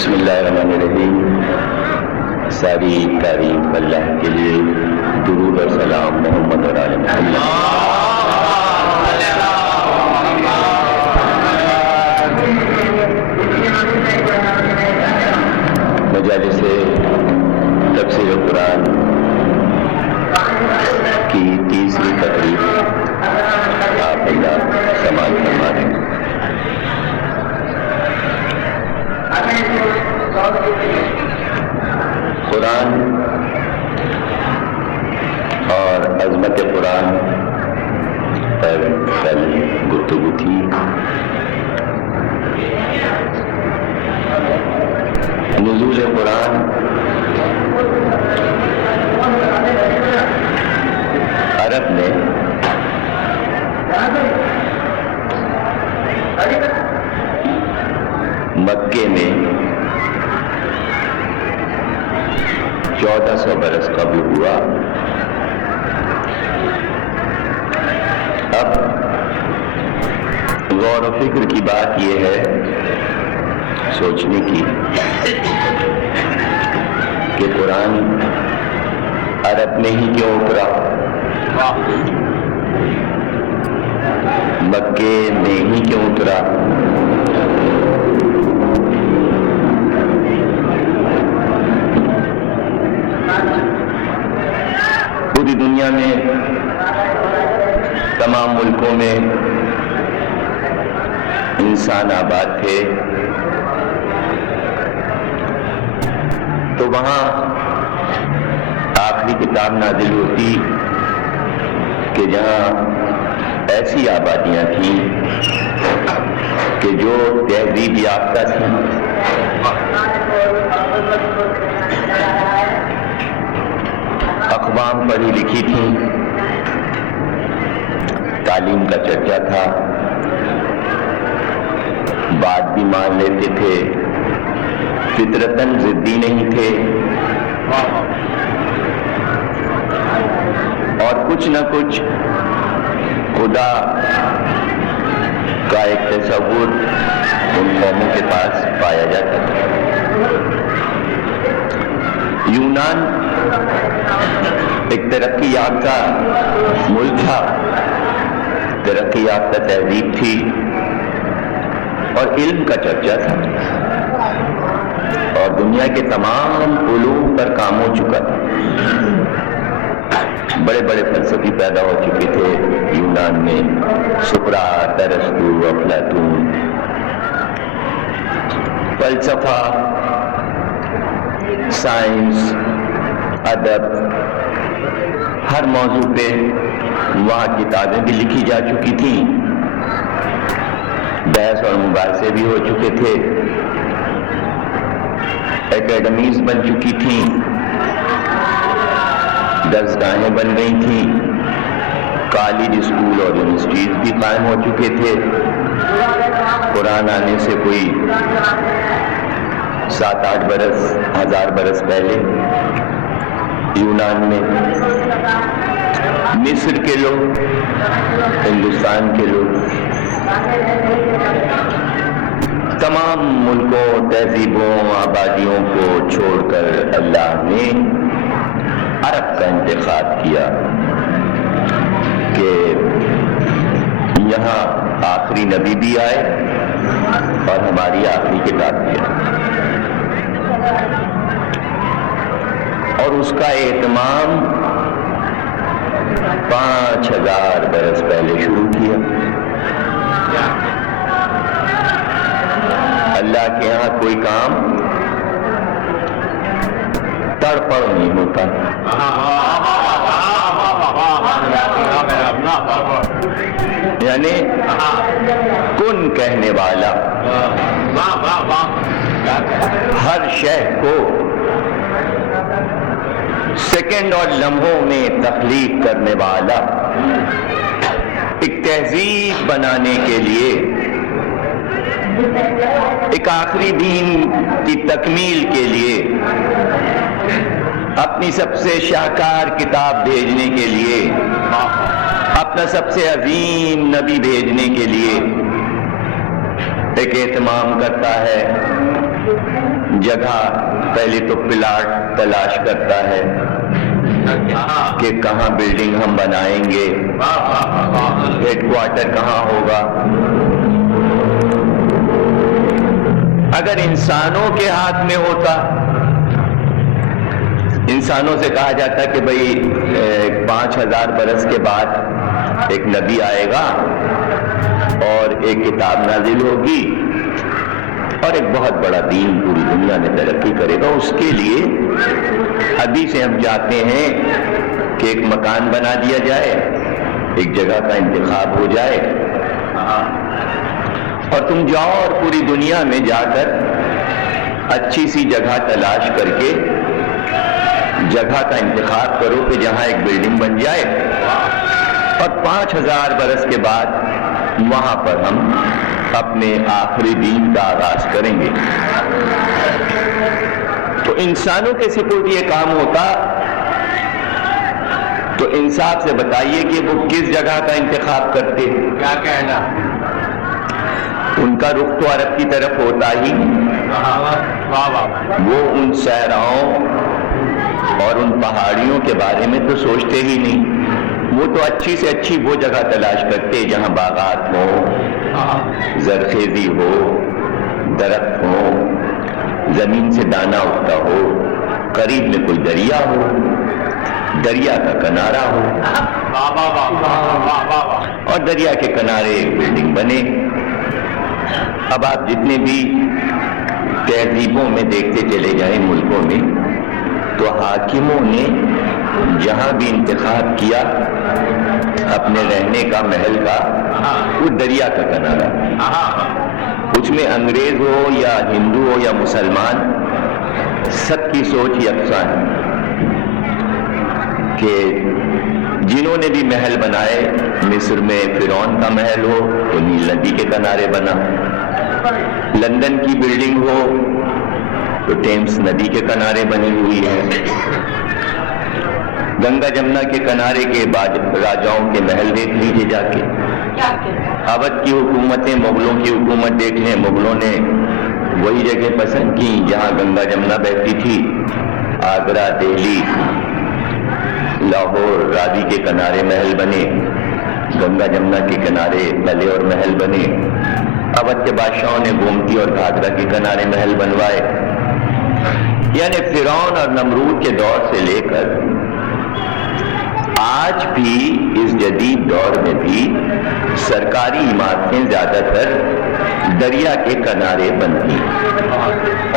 بسم اللہ الرحمن الرحیم. ساری تعریف اللہ کے لیے. درود اور سلام محمد اور آل محمد. مجالس تفسیر قرآن کی تیسری تقریب آپ اللہ سماعت فرما رہے ہیں. قرآن اور عظمت قرآن پر کل گفتگو تھی. نزول قرآن عرب نے مکے میں 1400 برس قبل ہوا. اب غور و فکر کی بات یہ ہے سوچنے کی کہ قرآن عرب میں ہی کیوں اترا, مکے میں ہی کیوں اترا. پوری دنیا میں تمام ملکوں میں انسان آباد تھے, تو وہاں آخری کتاب نازل ہوتی کہ جہاں ایسی آبادیاں تھیں کہ جو تہذیب یافتہ تھیں, اقوام پڑھی لکھی تھیں, تعلیم کا چرچا تھا, بات بھی مان لیتے تھے, فطرتاً ضدی نہیں تھے, اور کچھ نہ کچھ خدا کا ایک تصور ان قوموں کے پاس پایا جاتا تھا. یونان ایک ترقی یافتہ ملک تھا, ترقی یافتہ تہذیب تھی, اور علم کا چرچا تھا, اور دنیا کے تمام علوم پر کام ہو چکا تھا. بڑے بڑے فلسفی پیدا ہو چکے تھے یونان میں, سقراط, ارسطو, افلاطون. فلسفہ, سائنس, ادب, ہر موضوع پہ وہاں کتابیں بھی لکھی جا چکی تھیں, بحث اور مباحثے بھی ہو چکے تھے, اکیڈمیز بن چکی تھیں, درسگاہیں بن گئی تھیں, کالج, اسکول اور یونیورسٹیز بھی قائم ہو چکے تھے. قرآن آنے سے کوئی 7-8 برس, 1000 برس پہلے یونان میں مصر کے لوگ, ہندوستان کے لوگ, تمام ملکوں, تہذیبوں, آبادیوں کو چھوڑ کر اللہ نے عرب کا انتخاب کیا کہ یہاں آخری نبی بھی آئے اور ہماری آخری کتاب بھی آئے, اور اس کا اہتمام 5000 برس پہلے شروع کیا. اللہ کے یہاں کوئی کام تڑپڑ نہیں ہوتا, یعنی کن کہنے والا, ہر شے کو سیکنڈ اور لمحوں میں تخلیق کرنے والا, ایک تہذیب بنانے کے لیے, ایک آخری دین کی تکمیل کے لیے, اپنی سب سے شاہکار کتاب بھیجنے کے لیے, اپنا سب سے عظیم نبی بھیجنے کے لیے ایک اہتمام کرتا ہے جگہ پہلے تو پلاٹ تلاش کرتا ہے کہ کہاں بلڈنگ ہم بنائیں گے، ہیڈ کوارٹر کہاں ہوگا۔ اگر انسانوں کے ہاتھ میں ہوتا، انسانوں سے کہا جاتا کہ بھئی 5000 برس کے بعد ایک نبی آئے گا اور ایک کتاب نازل ہوگی اور ایک بہت بڑا دین پوری دنیا میں ترقی کرے گا، اس کے لیے ابھی سے ہم چاہتے ہیں کہ ایک مکان بنا دیا جائے، ایک جگہ کا انتخاب ہو جائے اور تم جاؤ اور پوری دنیا میں جا کر اچھی سی جگہ تلاش کر کے جگہ کا انتخاب کرو کہ جہاں ایک بلڈنگ بن جائے اور 5000 برس کے بعد وہاں پر ہم اپنے آخری دین کا آغاز کریں گے۔ تو انسانوں کے سپرد یہ کام ہوتا تو انصاف سے بتائیے کہ وہ کس جگہ کا انتخاب کرتے؟ کیا کہنا؟ ان کا رخ تو عرب کی طرف ہوتا ہی، وہ ان صحراؤں اور ان پہاڑیوں کے بارے میں تو سوچتے ہی نہیں، وہ تو اچھی سے اچھی وہ جگہ تلاش کرتے جہاں باغات ہو، زرخیزی ہو، درخت ہو، زمین سے دانہ اٹھتا ہو، قریب میں کوئی دریا ہو، دریا کا کنارہ ہو اور دریا کے کنارے ایک بلڈنگ بنے۔ اب آپ جتنے بھی تہذیبوں میں دیکھتے چلے جائیں ملکوں میں، تو حاکموں نے جہاں بھی انتخاب کیا اپنے رہنے کا محل کا، وہ دریا کا کنارہ، اس میں انگریز ہو یا ہندو ہو یا مسلمان، سب کی سوچ یکساں ہے کہ جنہوں نے بھی محل بنائے، مصر میں فرعون کا محل ہو تو نیل ندی کے کنارے بنا، لندن کی بلڈنگ ہو تو ٹیمز ندی کے کنارے بنی ہوئی ہے، گنگا جمنا کے کنارے کے بعد راجاؤں کے محل دیکھ لیجیے جا کے، اودھ کی حکومتیں، مغلوں کی حکومت دیکھ لیں، مغلوں نے وہی جگہ پسند کی جہاں گنگا جمنا بہتی تھی، آگرہ، دہلی، لاہور، راوی کے کنارے محل بنے، گنگا جمنا کے کنارے قلعے اور محل بنے، اودھ کے بادشاہوں نے گومتی اور گھاگرا کے کنارے محل بنوائے۔ یعنی فرعون اور نمرود کے دور سے لے کر آج بھی اس جدید دور میں بھی سرکاری عمارتیں زیادہ تر دریا کے کنارے بنتی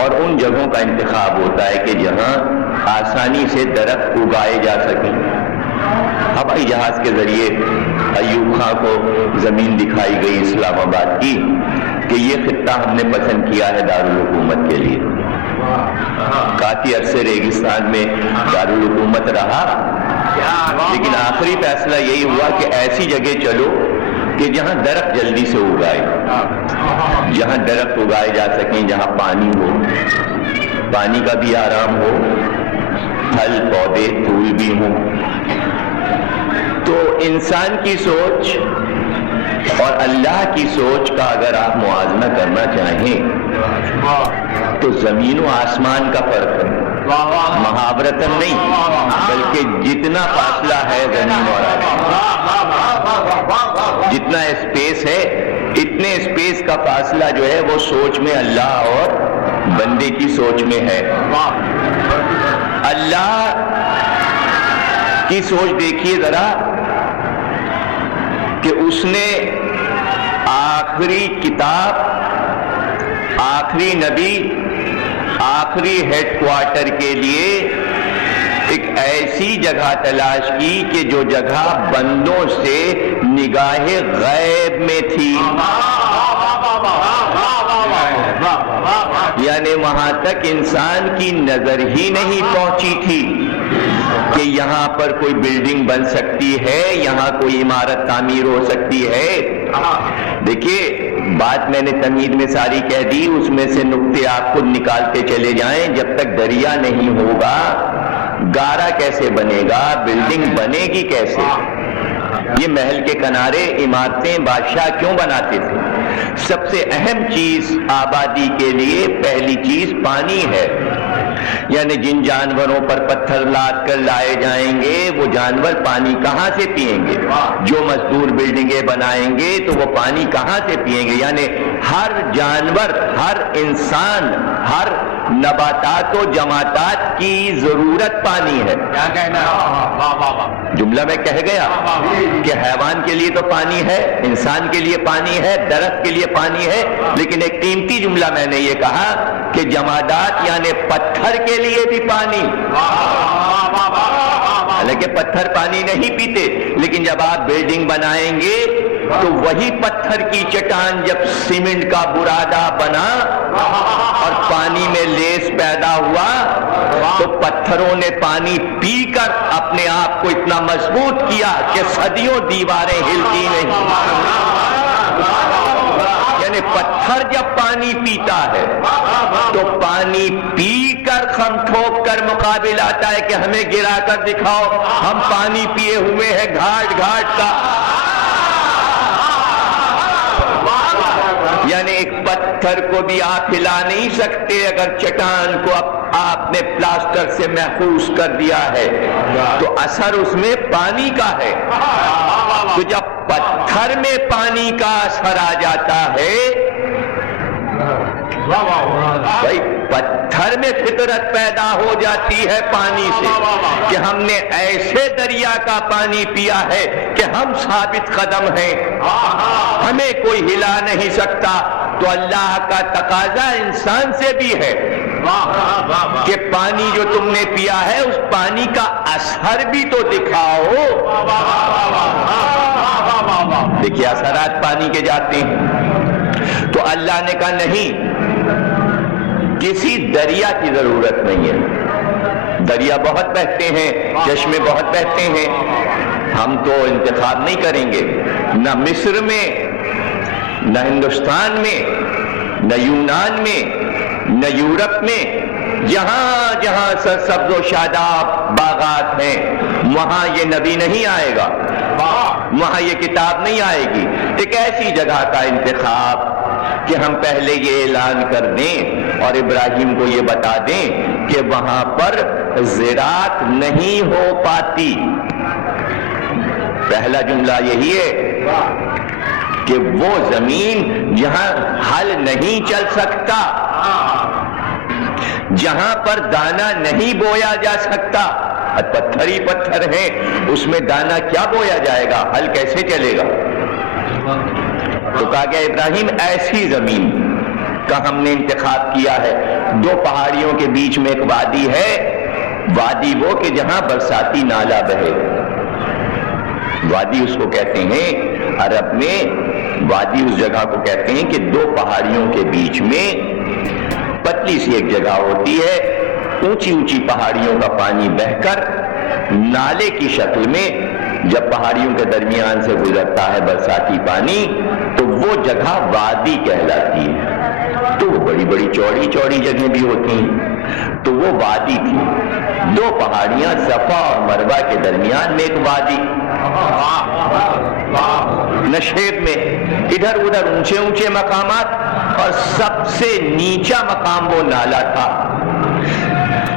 اور ان جگہوں کا انتخاب ہوتا ہے کہ جہاں آسانی سے درخت اگائے جا سکیں۔ ہوائی جہاز کے ذریعے ایوب خان کو زمین دکھائی گئی اسلام آباد کی کہ یہ خطہ ہم نے پسند کیا ہے دارالحکومت کے لیے، کافی عرصے ریگستان میں دارالحکومت رہا، لیکن آخری فیصلہ یہی ہوا کہ ایسی جگہ چلو کہ جہاں درخت جلدی سے اگائے، جہاں درخت اگائے جا سکیں، جہاں پانی ہو، پانی کا بھی آرام ہو، پھل پودے پھول بھی ہوں۔ تو انسان کی سوچ اور اللہ کی سوچ کا اگر آپ موازنہ کرنا چاہیں تو زمین و آسمان کا فرق ہے، محاورتاً نہیں بلکہ جتنا فاصلہ ہے زمین اور آسمان، جتنا اسپیس ہے، اتنے اسپیس کا فاصلہ جو ہے وہ سوچ میں اللہ اور بندے کی سوچ میں ہے۔ اللہ کی سوچ دیکھیے ذرا کہ اس نے آخری کتاب، آخری نبی، آخری ہیڈ کوارٹر کے لیے ایک ایسی جگہ تلاش کی کہ جو جگہ بندوں سے نگاہ غیب میں تھی، یعنی وہاں تک انسان کی نظر ہی نہیں پہنچی تھی کہ یہاں پر کوئی بلڈنگ بن سکتی ہے، یہاں کوئی عمارت تعمیر ہو سکتی ہے۔ دیکھیے بات میں نے تمہید میں ساری کہہ دی، اس میں سے نقطے آپ خود نکالتے چلے جائیں۔ جب تک دریا نہیں ہوگا گارا کیسے بنے گا، بلڈنگ بنے گی کیسے؟ یہ محل کے کنارے عمارتیں بادشاہ کیوں بناتے تھے؟ سب سے اہم چیز آبادی کے لیے پہلی چیز پانی ہے. یعنی جن جانوروں پر پتھر لاد کر لائے جائیں گے وہ جانور پانی کہاں سے پیئیں گے؟ جو مزدور بلڈنگیں بنائیں گے تو وہ پانی کہاں سے پیئیں گے؟ یعنی ہر جانور، ہر انسان، ہر نباتات و جمادات کی ضرورت پانی ہے. کیا کہنا ہے؟ جملہ میں کہہ گیا کہ حیوان کے لیے تو پانی ہے، انسان کے لیے پانی ہے، درخت کے لیے پانی ہے، لیکن ایک قیمتی جملہ میں نے یہ کہا کہ جمادات یعنی پتھر کے لیے بھی پانی. حالانکہ پتھر پانی نہیں پیتے، لیکن جب آپ بلڈنگ بنائیں گے تو وہی پتھر کی چٹان جب سیمنٹ کا برادہ بنا اور پانی میں لیس پیدا ہوا تو پتھروں نے پانی پی کر اپنے آپ کو اتنا مضبوط کیا کہ صدیوں دیواریں ہلتی نہیں. یعنی پتھر جب پانی پیتا ہے تو پانی پی کر خم ٹھوک کر مقابل آتا ہے کہ ہمیں گرا کر دکھاؤ، ہم پانی پیے ہوئے ہیں گھاٹ گھاٹ کا. یعنی ایک پتھر کو بھی آپ ہلا نہیں سکتے اگر چٹان کو آپ نے پلاسٹر سے محفوظ کر دیا ہے تو اثر اس میں پانی کا ہے. تو جب پتھر میں پانی کا اثر آ جاتا ہے، بھائی پتھر میں فطرت پیدا ہو جاتی ہے پانی سے کہ ہم نے ایسے دریا کا پانی پیا ہے کہ ہم ثابت قدم ہیں، ہمیں کوئی ہلا نہیں سکتا. تو اللہ کا تقاضا انسان سے بھی ہے کہ پانی جو تم نے پیا ہے اس پانی کا اثر بھی تو دکھاؤ. دیکھیے اثرات پانی کے جاتے ہیں. تو اللہ نے کہا نہیں، کسی دریا کی ضرورت نہیں ہے. دریا بہت بہتے ہیں، چشمے بہت بہتے ہیں، ہم تو انتخاب نہیں کریں گے. نہ مصر میں، نہ ہندوستان میں، نہ یونان میں، نہ یورپ میں، جہاں جہاں سرسبز و شاداب باغات ہیں وہاں یہ نبی نہیں آئے گا، وہاں یہ کتاب نہیں آئے گی. ایک ایسی جگہ کا انتخاب کہ ہم پہلے یہ اعلان کر دیں اور ابراہیم کو یہ بتا دیں کہ وہاں پر زراعت نہیں ہو پاتی. پہلا جملہ یہی ہے کہ وہ زمین جہاں ہل نہیں چل سکتا، جہاں پر دانا نہیں بویا جا سکتا، پتھر ہی پتھر ہیں، اس میں دانا کیا بویا جائے گا، ہل کیسے چلے گا؟ تو کہا گیا ابراہیم ایسی زمین کا ہم نے انتخاب کیا ہے. 2 پہاڑیوں کے بیچ میں ایک وادی ہے، وادی وہ کہ جہاں برساتی نالا بہے. وادی اس کو کہتے ہیں عرب میں، وادی اس جگہ کو کہتے ہیں کہ 2 پہاڑیوں کے بیچ میں پتلی سی ایک جگہ ہوتی ہے، اونچی اونچی پہاڑیوں کا پانی بہ کر نالے کی شکل میں جب پہاڑیوں کے درمیان سے گزرتا ہے برساتی پانی تو وہ جگہ وادی کہلاتی ہے. تو وہ بڑی بڑی چوڑی چوڑی جگہیں بھی ہوتی ہیں، تو وہ وادی تھی. 2 پہاڑیاں صفا اور مروہ کے درمیان میں ایک وادی، نشیب میں ادھر ادھر اونچے اونچے مقامات اور سب سے نیچا مقام وہ نالا تھا.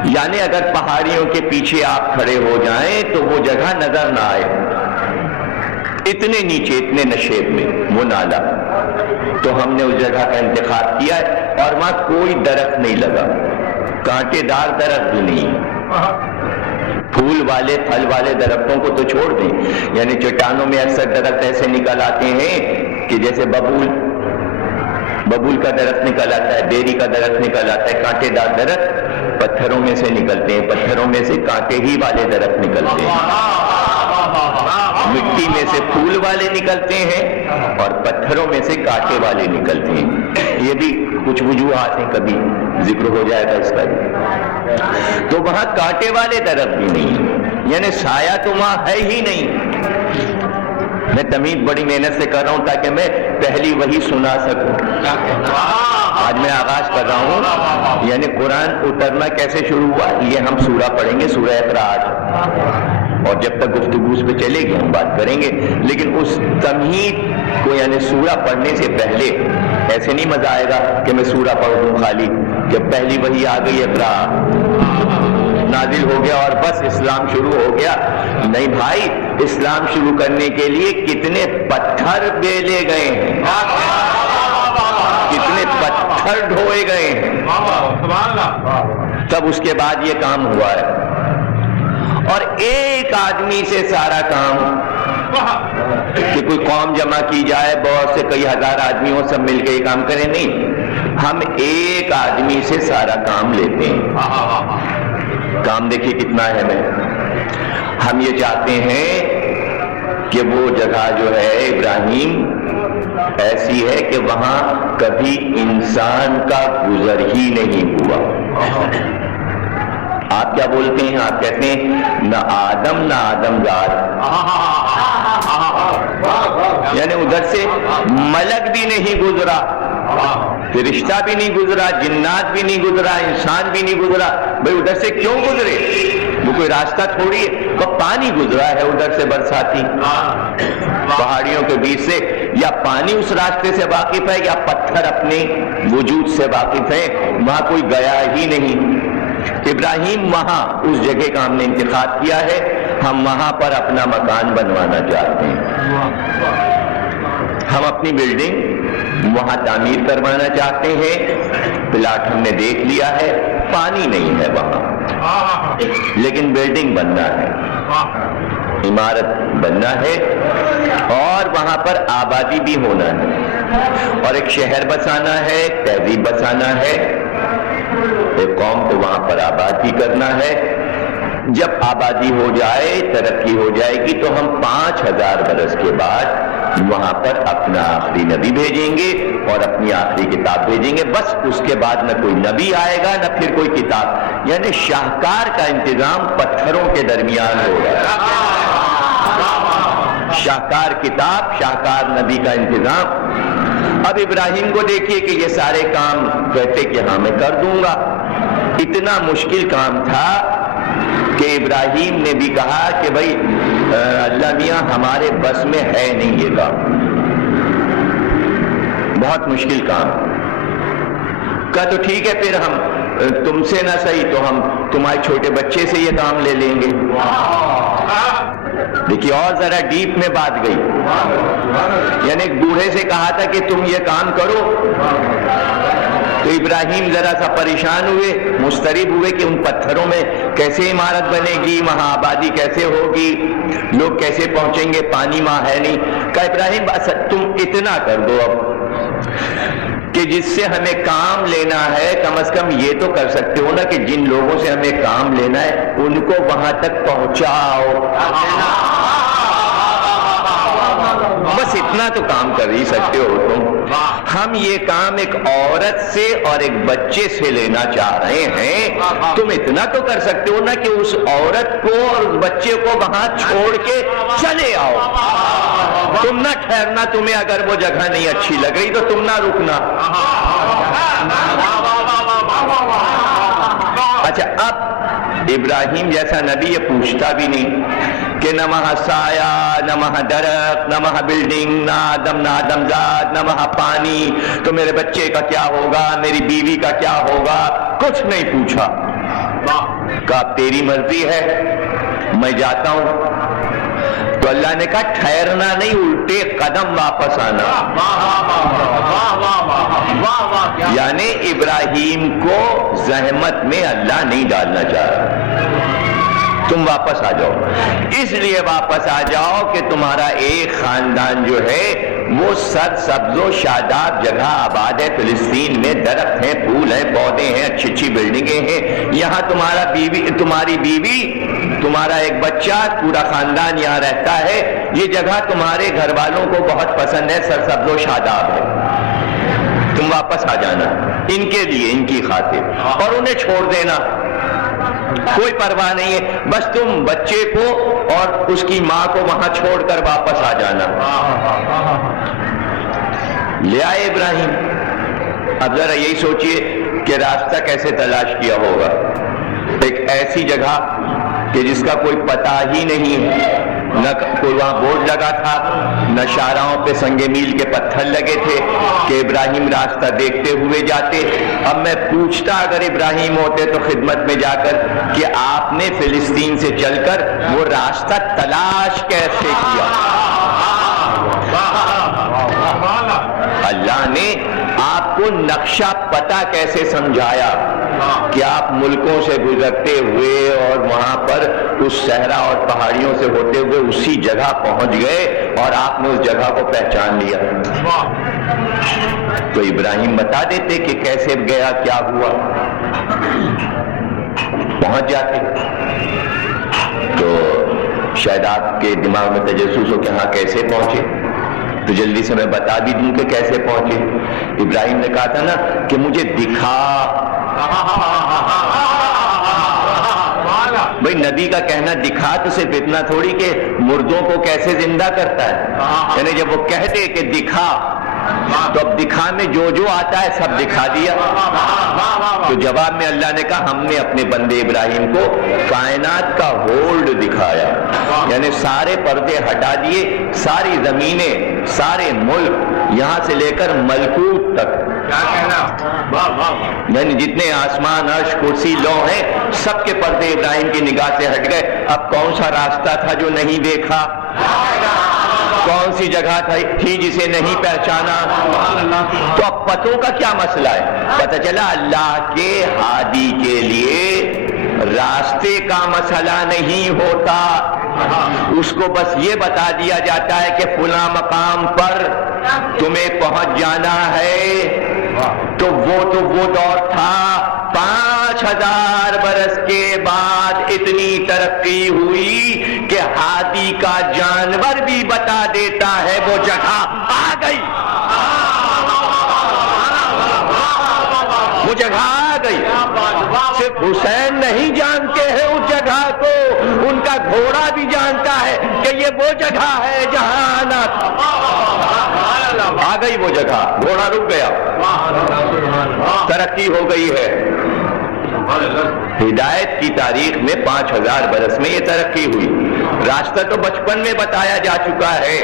یعنی اگر پہاڑیوں کے پیچھے آپ کھڑے ہو جائیں تو وہ جگہ نظر نہ آئے، اتنے نیچے اتنے نشیب میں وہ نالا. تو ہم نے اس جگہ کا انتخاب کیا ہے اور وہاں کوئی درخت نہیں لگا، کانٹے دار درخت بھی نہیں. پھول والے پھل والے درختوں کو تو چھوڑ دیں، یعنی چٹانوں میں اکثر درخت ایسے نکل آتے ہیں کہ جیسے ببول کا درخت نکل آتا ہے، بیری کا درخت نکل آتا ہے، کانٹے دار درخت پتھروں میں سے نکلتے ہیں، پتھروں میں سے کانٹے ہی والے درخت نکلتے ہیں. مٹی میں سے پھول والے نکلتے ہیں اور پتھروں میں سے کانٹے والے نکلتے ہیں. یہ بھی کچھ وجوہات ہیں، کبھی ذکر ہو جائے گا اس کا بھی. تو وہاں کانٹے والے درخت بھی نہیں، یعنی سایہ تو وہاں ہے ہی نہیں. میں تمید بڑی محنت سے کر رہا ہوں تاکہ میں پہلی وحی سنا سکوں. آج میں آغاز کر رہا ہوں، یعنی قرآن اترنا کیسے شروع ہوا یہ ہم سورہ پڑھیں گے، سورہ اقرا. اور جب تک گفتگو اس پہ چلے گی ہم بات کریں گے، لیکن اس تمہید کو یعنی سورہ پڑھنے سے پہلے ایسے نہیں مزہ آئے گا کہ میں سورہ پڑھ دوں خالی، جب پہلی وحی آ گئی اقرا نازل ہو گیا اور بس اسلام شروع ہو گیا۔ نہیں بھائی، اسلام شروع کرنے کے لیے کتنے پتھر بیلے گئے ہیں، کتنے پتھر ڈھوئے گئے ہیں، تب اس کے بعد یہ کام ہوا ہے۔ اور ایک آدمی سے سارا کام، کہ کوئی قوم جمع کی جائے، بہت سے کئی ہزار آدمی ہو، سب مل کے یہ کام کریں، نہیں، ہم ایک آدمی سے سارا کام لیتے ہیں۔ کام دیکھیے کتنا ہے میں، ہم یہ چاہتے ہیں کہ وہ جگہ جو ہے ابراہیم ایسی ہے کہ وہاں کبھی انسان کا گزر ہی نہیں ہوا۔ آپ کیا بولتے ہیں؟ آپ کہتے ہیں نہ آدم نہ آدم زاد، یعنی ادھر سے ملک بھی نہیں گزرا، فرشتہ بھی نہیں گزرا، جنات بھی نہیں گزرا، انسان بھی نہیں گزرا۔ بھئی ادھر سے کیوں گزرے؟ وہ کوئی راستہ تھوڑی ہے، وہ پانی گزرا ہے ادھر سے برساتی پہاڑیوں کے بیچ سے، یا پانی اس راستے سے واقف ہے یا پتھر اپنے وجود سے واقف ہے، وہاں کوئی گیا ہی نہیں۔ ابراہیم وہاں اس جگہ کا ہم نے انتخاب کیا ہے، ہم وہاں پر اپنا مکان بنوانا چاہتے ہیں، ہم اپنی بلڈنگ وہاں تعمیر کروانا چاہتے ہیں۔ پلاٹ ہم نے دیکھ لیا ہے، پانی نہیں ہے وہاں، لیکن بلڈنگ بننا ہے، عمارت بننا ہے، اور وہاں پر آبادی بھی ہونا ہے، اور ایک شہر بسانا ہے، ایک تہذیب بسانا ہے، ایک قوم کو وہاں پر آباد بھی کرنا ہے۔ جب آبادی ہو جائے، ترقی ہو جائے گی، تو ہم 5000 برس کے بعد وہاں پر اپنا آخری نبی بھیجیں گے اور اپنی آخری کتاب بھیجیں گے۔ بس اس کے بعد نہ کوئی نبی آئے گا نہ پھر کوئی کتاب، یعنی شاہکار کا انتظام پتھروں کے درمیان ہوگا، شاہکار کتاب، شاہکار نبی کا انتظام۔ اب ابراہیم کو دیکھیے کہ یہ سارے کام کہتے کہ ہاں میں کر دوں گا، اتنا مشکل کام تھا کہ ابراہیم نے بھی کہا کہ بھائی اللہ میاں ہمارے بس میں ہے نہیں یہ کام، بہت مشکل کام۔ کہا تو ٹھیک ہے، پھر ہم تم سے نہ صحیح تو ہم تمہارے چھوٹے بچے سے یہ کام لے لیں گے۔ دیکھیے اور ذرا ڈیپ میں بات گئی، یعنی ایک بوڑھے سے کہا تھا کہ تم یہ کام کرو، تو ابراہیم ذرا سا پریشان ہوئے، مضطرب ہوئے کہ ان پتھروں میں کیسے عمارت بنے گی، وہاں آبادی کیسے ہوگی، لوگ کیسے پہنچیں گے، پانی وہاں ہے نہیں۔ کہا ابراہیم بس تم اتنا کر دو اب کہ جس سے ہمیں کام لینا ہے، کم از کم یہ تو کر سکتے ہو نا کہ جن لوگوں سے ہمیں کام لینا ہے ان کو وہاں تک پہنچاؤ، بس اتنا تو کام کر ہی سکتے ہو تم۔ ہم یہ کام ایک عورت سے اور ایک بچے سے لینا چاہ رہے ہیں، تم اتنا تو کر سکتے ہو نا کہ اس عورت کو اور اس بچے کو وہاں چھوڑ کے چلے آؤ، تم نہ ٹھہرنا، تمہیں اگر وہ جگہ نہیں اچھی لگ رہی تو تم نہ رکنا۔ اچھا اب ابراہیم جیسا نبی یہ پوچھتا بھی نہیں کہ نہ وہاں سایہ، نہ وہاں درخت، نہ وہاں بلڈنگ، نہ آدم نہ آدم زاد، نہ وہاں پانی، تو میرے بچے کا کیا ہوگا، میری بیوی کا کیا ہوگا، کچھ نہیں پوچھا۔ کہا تیری مرضی ہے، میں جاتا ہوں۔ تو اللہ نے کہا ٹھہرنا نہیں، الٹے قدم واپس آنا، یعنی ابراہیم کو زحمت میں اللہ نہیں ڈالنا چاہ رہا، تم واپس آ جاؤ۔ اس لیے واپس آ جاؤ کہ تمہارا ایک خاندان جو ہے وہ سر سبز و شاداب جگہ آباد ہے، فلسطین میں درخت ہیں، پھول ہیں، پودے ہیں، اچھی اچھی بلڈنگیں ہیں، یہاں تمہاری بیوی، تمہارا ایک بچہ، پورا خاندان یہاں رہتا ہے، یہ جگہ تمہارے گھر والوں کو بہت پسند ہے، سر سبز و شاداب ہے، تم واپس آ جانا ان کے لیے، ان کی خاطر، اور انہیں چھوڑ دینا، کوئی پرواہ نہیں ہے، بس تم بچے کو اور اس کی ماں کو وہاں چھوڑ کر واپس آ جانا۔ لے آئے ابراہیم۔ اب ذرا یہی سوچئے کہ راستہ کیسے تلاش کیا ہوگا، ایک ایسی جگہ کہ جس کا کوئی پتہ ہی نہیں ہے، نہ کوئی وہاں بورڈ لگا تھا، نہ شاہراہوں پہ سنگ میل کے پتھر لگے تھے کہ ابراہیم راستہ دیکھتے ہوئے جاتے۔ اب میں پوچھتا اگر ابراہیم ہوتے تو خدمت میں جا کر کہ آپ نے فلسطین سے چل کر وہ راستہ تلاش کیسے کیا؟ اللہ نے آپ کو نقشہ پتہ کیسے سمجھایا کہ آپ ملکوں سے گزرتے ہوئے اور وہاں پر اس صحرا اور پہاڑیوں سے ہوتے ہوئے اسی جگہ پہنچ گئے اور آپ نے اس جگہ کو پہچان لیا؟ تو ابراہیم بتا دیتے کہ کیسے گیا، کیا ہوا، پہنچ جاتے۔ تو شاید آپ کے دماغ میں تجسس ہو کہ ہاں کیسے پہنچے، تو جلدی سے میں بتا بھی دوں کہ کیسے پہنچے۔ ابراہیم نے کہا تھا نا کہ مجھے دکھا۔ بھئی نبی کا کہنا دکھا تو صرف اتنا تھوڑی کہ مردوں کو کیسے زندہ کرتا ہے، یعنی جب وہ کہہ دے کہ دکھا تو اب دکھا میں جو جو آتا ہے سب دکھا دیا۔ تو جواب میں اللہ نے کہا ہم نے اپنے بندے ابراہیم کو کائنات کا ہولڈ دکھایا، یعنی سارے پردے ہٹا دیے، ساری زمینیں، سارے ملک، یہاں سے لے کر ملکوت تک، کیا کہنا، یعنی جتنے آسمان، عرش، کرسی، لوح ہیں، سب کے پردے ابراہیم کی نگاہ سے ہٹ گئے۔ اب کون سا راستہ تھا جو نہیں دیکھا، کون سی جگہ تھی جسے نہیں پہچانا؟ تو اب پتوں کا کیا مسئلہ ہے؟ پتہ چلا اللہ کے ہادی کے لیے راستے کا مسئلہ نہیں ہوتا، اس کو بس یہ بتا دیا جاتا ہے کہ فلاں مقام پر تمہیں پہنچ جانا ہے۔ تو وہ دور تھا، 5000 برس کے بعد اتنی ترقی ہوئی کہ ہادی کا جانور بھی بتا دیتا ہے وہ جگہ آ گئی، وہ جگہ آ گئی۔ صرف حسین نہیں جانتے ہیں اس جگہ کو، ان کا گھوڑا بھی جانتا ہے کہ یہ وہ جگہ ہے جہاں آنا تھا۔ آ گئی وہ جگہ، گھوڑا رک گیا، ترقی ہو گئی ہے۔ ہدایت کی تاریخ میں 5000 برس میں یہ ترقی ہوئی۔ راستہ تو بچپن میں بتایا جا چکا ہے،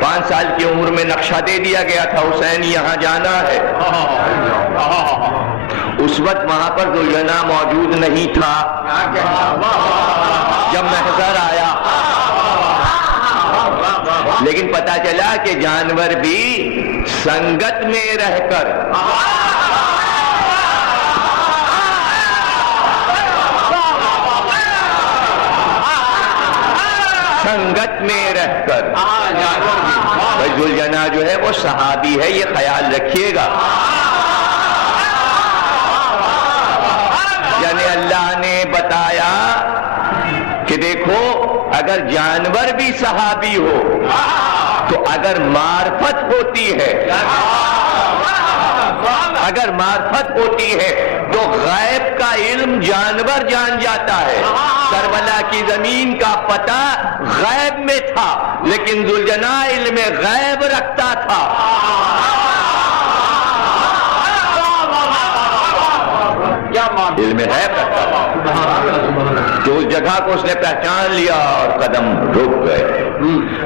5 سال کی عمر میں نقشہ دے دیا گیا تھا، حسین یہاں جانا ہے۔ اس وقت وہاں پر ذوالجنا موجود نہیں تھا، جب محضر آیا، لیکن پتا چلا کہ جانور بھی سنگت میں رہ کر ذوالجنا جو ہے وہ صحابی ہے، یہ خیال رکھیے گا۔ یعنی اللہ نے بتایا کہ دیکھو اگر جانور بھی صحابی ہو تو اگر معرفت ہوتی ہے، اگر معرفت ہوتی ہے تو غیب کا علم جانور جان جاتا ہے۔ کربلا کی زمین کا پتہ غیب میں تھا، لیکن ذوالجنا علم غیب رکھتا تھا۔ علم غیب رکھتا تھا، تو اس جگہ کو اس نے پہچان لیا اور قدم رک گئے۔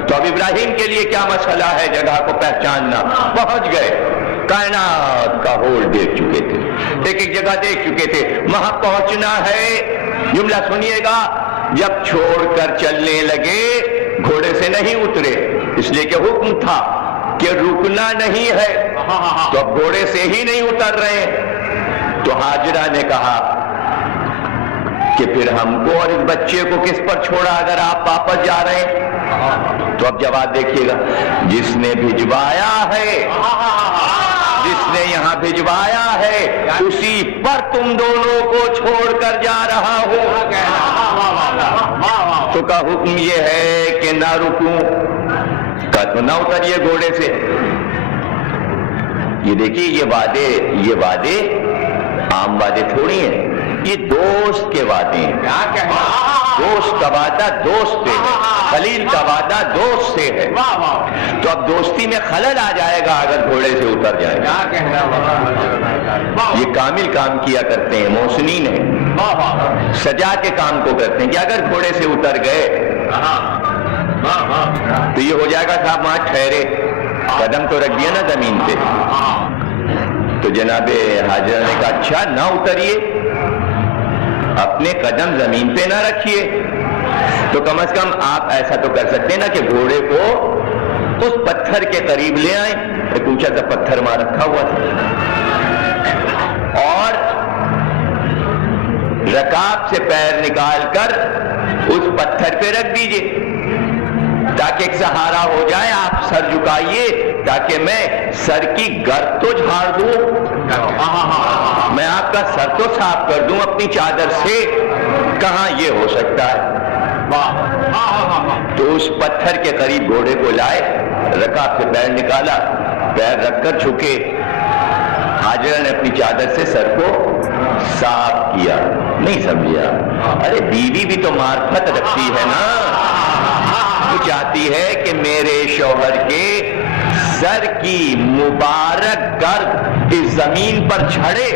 تو اب ابراہیم کے لیے کیا مسئلہ ہے جگہ کو پہچاننا؟ پہنچ گئے، کائنات کا ہول دیکھ چکے تھے، ایک ایک جگہ دیکھ چکے تھے، وہاں پہنچنا ہے۔ جملہ سنیے گا، جب چھوڑ کر چلنے لگے گھوڑے سے نہیں اترے، اس لیے کہ حکم تھا کہ رکنا نہیں ہے، تو اب گھوڑے سے ہی نہیں اتر رہے۔ تو ہاجرہ نے کہا کہ پھر ہم کو اور اس بچے کو کس پر چھوڑا اگر آپ واپس جا رہے ہیں؟ تو اب جواب دیکھیے گا، جس نے بھجوایا ہے، جس نے یہاں بھجوایا ہے اسی پر تم دونوں کو چھوڑ کر جا رہا ہو۔ تو کا حکم یہ ہے کہ نہ رکوں، کا تو نہ اتریے گھوڑے سے۔ یہ دیکھیے یہ وعدے عام وعدے تھوڑی ہیں، یہ دوست کے وعدے ہیں۔ دوست کا وعدہ دوست سے ہے، خلیل کا وعدہ دوست سے ہے۔ تو اب دوستی میں خلل آ جائے گا اگر گھوڑے سے اتر جائے گا۔ یہ کامل کام کیا کرتے ہیں، محسنین ہیں، سجا کے کام کو کرتے ہیں کہ اگر گھوڑے سے اتر گئے تو یہ ہو جائے گا صاحب وہاں ٹھہرے، قدم تو رکھ دیا نا زمین پہ. تو جناب حاجرہ نے کہا اچھا نہ اتریے، اپنے قدم زمین پہ نہ رکھیے، تو کم از کم آپ ایسا تو کر سکتے ہیں نا کہ گھوڑے کو اس پتھر کے قریب لے آئیں. ایک اونچا سا پتھر وہاں رکھا ہوا تھا، اور رکاب سے پیر نکال کر اس پتھر پہ رکھ دیجئے تاکہ ایک سہارا ہو جائے. آپ سر جھکائیے تاکہ میں سر کی گرد تو جھاڑ دوں، میں آپ کا سر تو صاف کر دوں اپنی چادر سے. کہاں یہ ہو سکتا ہے؟ تو اس پتھر کے قریب گھوڑے کو لائے، رکاب سے پیر نکالا، پیر رکھ کر جھکے. حاجرہ نے اپنی چادر سے سر کو صاف کیا. نہیں سمجھا؟ ارے بیوی بھی تو معرفت رکھتی ہے نا، وہ چاہتی ہے کہ میرے شوہر کے سر کی مبارک گرد اس زمین پر جھڑے،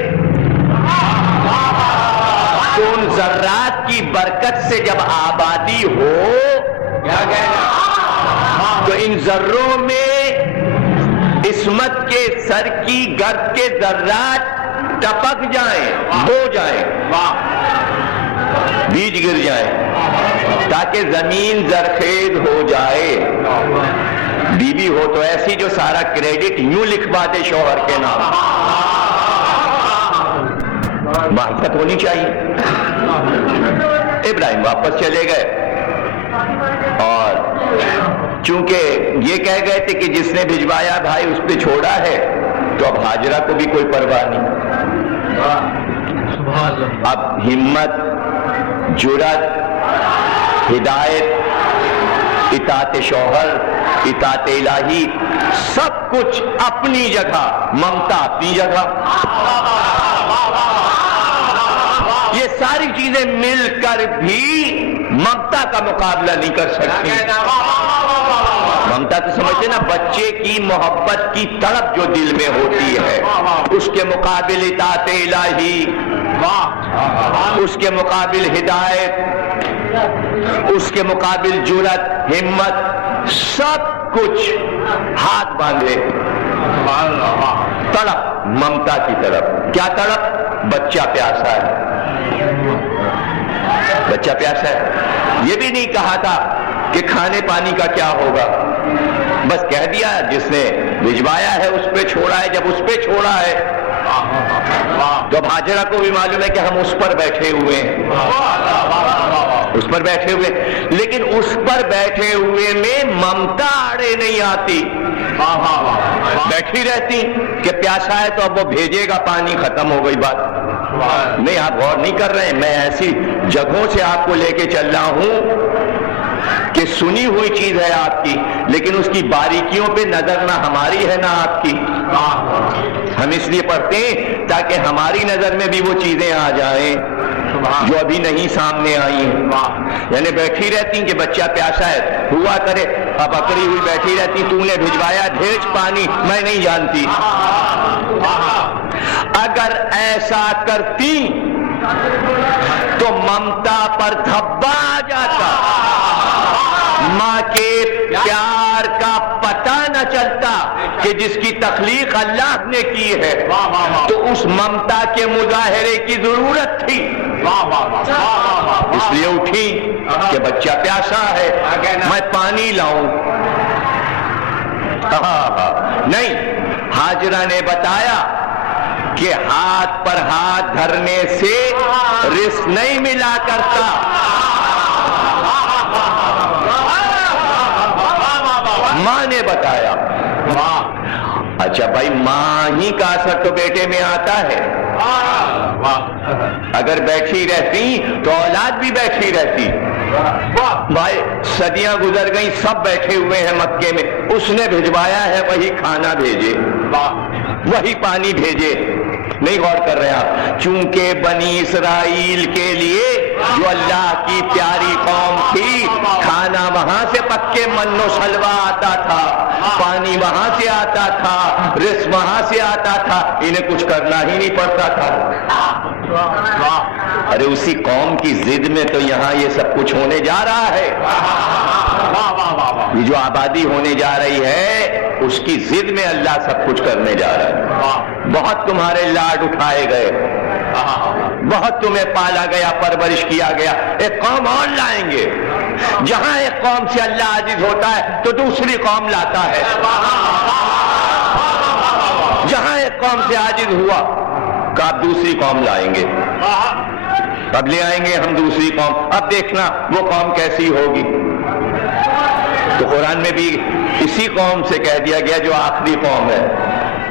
تو ان ذرات کی برکت سے جب آبادی ہو تو ان ذروں میں عصمت کے سر کی گرد کے ذرات ٹپک جائیں، ہو جائیں، بیج گر جائیں، تاکہ زمین زرخیز ہو جائے. بیوی ہو تو ایسی جو سارا کریڈٹ یوں لکھوا دے شوہر کے نام. معرفت ہونی چاہیے. ابراہیم واپس چلے گئے، اور چونکہ یہ کہہ گئے تھے کہ جس نے بھجوایا بھائی اس پہ چھوڑا ہے، تو اب حاجرہ کو بھی کوئی پرواہ نہیں. اب ہمت، جرأت، ہدایت، اطاعت شوہر، اطاعت الہی، سب کچھ اپنی جگہ، ممتا اپنی جگہ. یہ ساری چیزیں مل کر بھی ممتا کا مقابلہ نہیں کر سکتی. ممتا تو سمجھتے نا، بچے کی محبت کی تڑپ جو دل میں ہوتی ہے، اس کے مقابل اطاعت الہی، اس کے مقابل ہدایت، اس کے مقابل جرأت، ہمت، سب کچھ ہاتھ باندھے. تڑپ ممتا کی طرف. کیا تڑپ؟ بچہ پیاسا ہے، بچہ پیاسا ہے. یہ بھی نہیں کہا تھا کہ کھانے پانی کا کیا ہوگا، بس کہہ دیا جس نے بھجوایا ہے اس پہ چھوڑا ہے. جب اس پہ چھوڑا ہے تو اب حاجرہ کو بھی معلوم ہے کہ ہم اس پر بیٹھے ہوئے ہیں، اس پر بیٹھے ہوئے. لیکن اس پر بیٹھے ہوئے میں ممتا آڑے نہیں آتی، بیٹھی رہتی کہ پیاسا ہے تو اب وہ بھیجے گا پانی، ختم ہو گئی بات. نہیں، آپ غور نہیں کر رہے ہیں. میں ایسی جگہوں سے آپ کو لے کے چل رہا ہوں کہ سنی ہوئی چیز ہے آپ کی، لیکن اس کی باریکیوں پہ نظر نہ ہماری ہے نہ آپ کی. ہم اس لیے پڑھتے ہیں تاکہ ہماری نظر میں بھی وہ چیزیں آ جائیں جو ابھی نہیں سامنے آئی ہیں. یعنی بیٹھی رہتی کہ بچہ پیاسا ہے، ہوا کرے اب اکڑی ہوئی بیٹھی رہتی، تو نے بھجوایا بھیج پانی، میں نہیں جانتی. اگر ایسا کرتی تو ممتا پر دھبا آ جاتا، ماں کے پیار کا پتہ نہ چلتا کہ جس کی تخلیق اللہ نے کی ہے، تو اس ممتا کے مظاہرے کی ضرورت تھی. اس لیے اٹھی کہ بچہ پیاسا ہے، میں پانی لاؤں. نہیں، حاجرہ نے بتایا کہ ہاتھ پر ہاتھ دھرنے سے رزق نہیں ملا کرتا. ماں نے بتایا. اچھا بھائی، ماں ہی کا اثر تو بیٹے میں آتا ہے. اگر بیٹھی رہتی تو اولاد بھی بیٹھی رہتی. بھائی صدیاں گزر گئیں، سب بیٹھے ہوئے ہیں مکے میں، اس نے بھجوایا ہے وہی کھانا بھیجے، وہی پانی بھیجے. نہیں غور کر رہے آپ؟ چونکہ بنی اسرائیل کے لیے جو اللہ کی پیاری قوم تھی، کھانا وہاں سے پکے من و سلوا آتا تھا، پانی وہاں سے آتا تھا، رزق وہاں سے آتا تھا، انہیں کچھ کرنا ہی نہیں پڑتا تھا. ارے اسی قوم کی ضد میں تو یہاں یہ سب کچھ ہونے جا رہا ہے. یہ جو آبادی ہونے جا رہی ہے اس کی ضد میں اللہ سب کچھ کرنے جا رہا ہے. بہت تمہارے لاڈ اٹھائے گئے, بہت تمہیں پالا گیا, پرورش کیا گیا. ایک قوم اور لائیں گے. جہاں ایک قوم سے اللہ عاجز ہوتا ہے تو دوسری قوم لاتا ہے. جہاں ایک قوم سے عاجز ہوا کہ آپ دوسری قوم لائیں گے. اب لے آئیں گے ہم دوسری قوم. اب دیکھنا وہ قوم کیسی ہوگی. تو قرآن میں بھی اسی قوم سے کہہ دیا گیا جو آخری قوم ہے,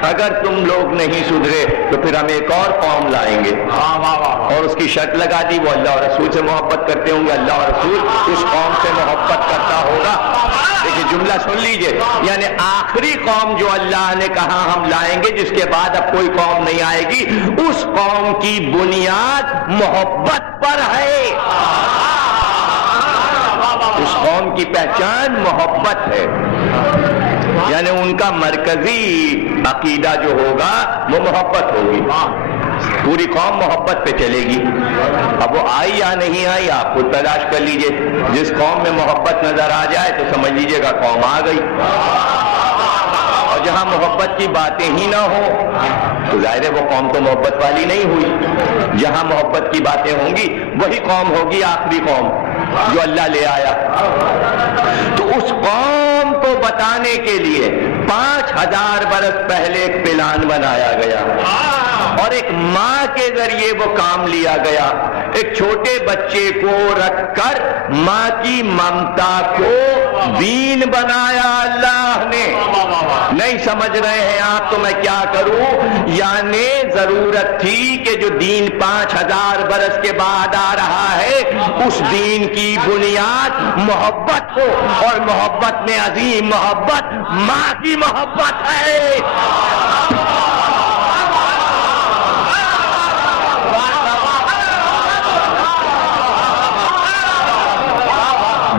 اگر تم لوگ نہیں سدھرے تو پھر ہم ایک اور قوم لائیں گے. اور اس کی شرط لگا دی, وہ اللہ اور رسول سے محبت کرتے ہوں گے, اللہ اور رسول اس قوم سے محبت کرتا ہوگا. دیکھیں جملہ سن لیجئے, یعنی آخری قوم جو اللہ نے کہا ہم لائیں گے, جس کے بعد اب کوئی قوم نہیں آئے گی, اس قوم کی بنیاد محبت پر ہے. اس قوم کی پہچان محبت ہے. یعنی ان کا مرکزی عقیدہ جو ہوگا وہ محبت ہوگی. پوری قوم محبت پہ چلے گی. اب وہ آئی یا نہیں آئی آپ خود تلاش کر لیجئے. جس قوم میں محبت نظر آ جائے تو سمجھ لیجئے گا قوم آ گئی. اور جہاں محبت کی باتیں ہی نہ ہو تو ظاہر ہے وہ قوم تو محبت والی نہیں ہوئی. جہاں محبت کی باتیں ہوں گی وہی قوم ہوگی آخری قوم جو اللہ لے آیا. تو اس قوم کو بتانے کے لیے 5000 برس پہلے ایک پلان بنایا گیا اور ایک ماں کے ذریعے وہ کام لیا گیا. ایک چھوٹے بچے کو رکھ کر ماں کی ممتا کو دین بنایا اللہ نے. نہیں سمجھ رہے ہیں آپ تو میں کیا کروں. یعنی ضرورت تھی کہ جو دین 5000 برس کے بعد آ رہا ہے اس دین کی بنیاد محبت ہو, اور محبت میں عظیم محبت ماں کی محبت ہے.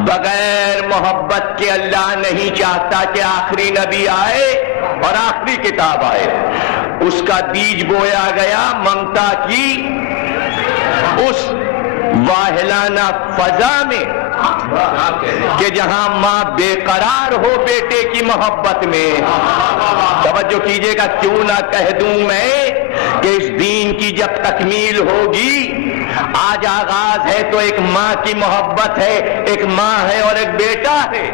بغیر محبت کے اللہ نہیں چاہتا کہ آخری نبی آئے اور آخری کتاب آئے. اس کا بیج بویا گیا ممتا کی اس واہلانہ فضا میں کہ جہاں ماں بے قرار ہو بیٹے کی محبت میں. توجہ کیجئے گا, کیوں نہ کہہ دوں میں کہ اس دین کی جب تکمیل ہوگی, آج آغاز ہے تو ایک ماں کی محبت ہے, ایک ماں ہے اور ایک بیٹا ہے.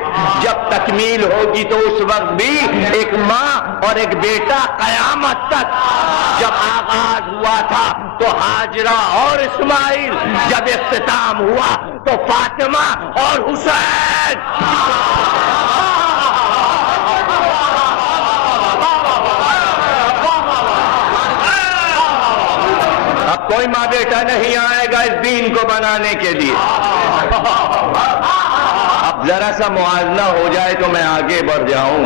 جب تکمیل ہوگی تو اس وقت بھی ایک ماں اور ایک بیٹا قیامت تک. جب آغاز ہوا تھا تو ہاجرہ اور اسماعیل, جب اختتام ہوا تو فاطمہ اور حسین. اب کوئی ماں بیٹا نہیں آئے گا اس دین کو بنانے کے لیے. اب ذرا سا موازنہ ہو جائے تو میں آگے بڑھ جاؤں.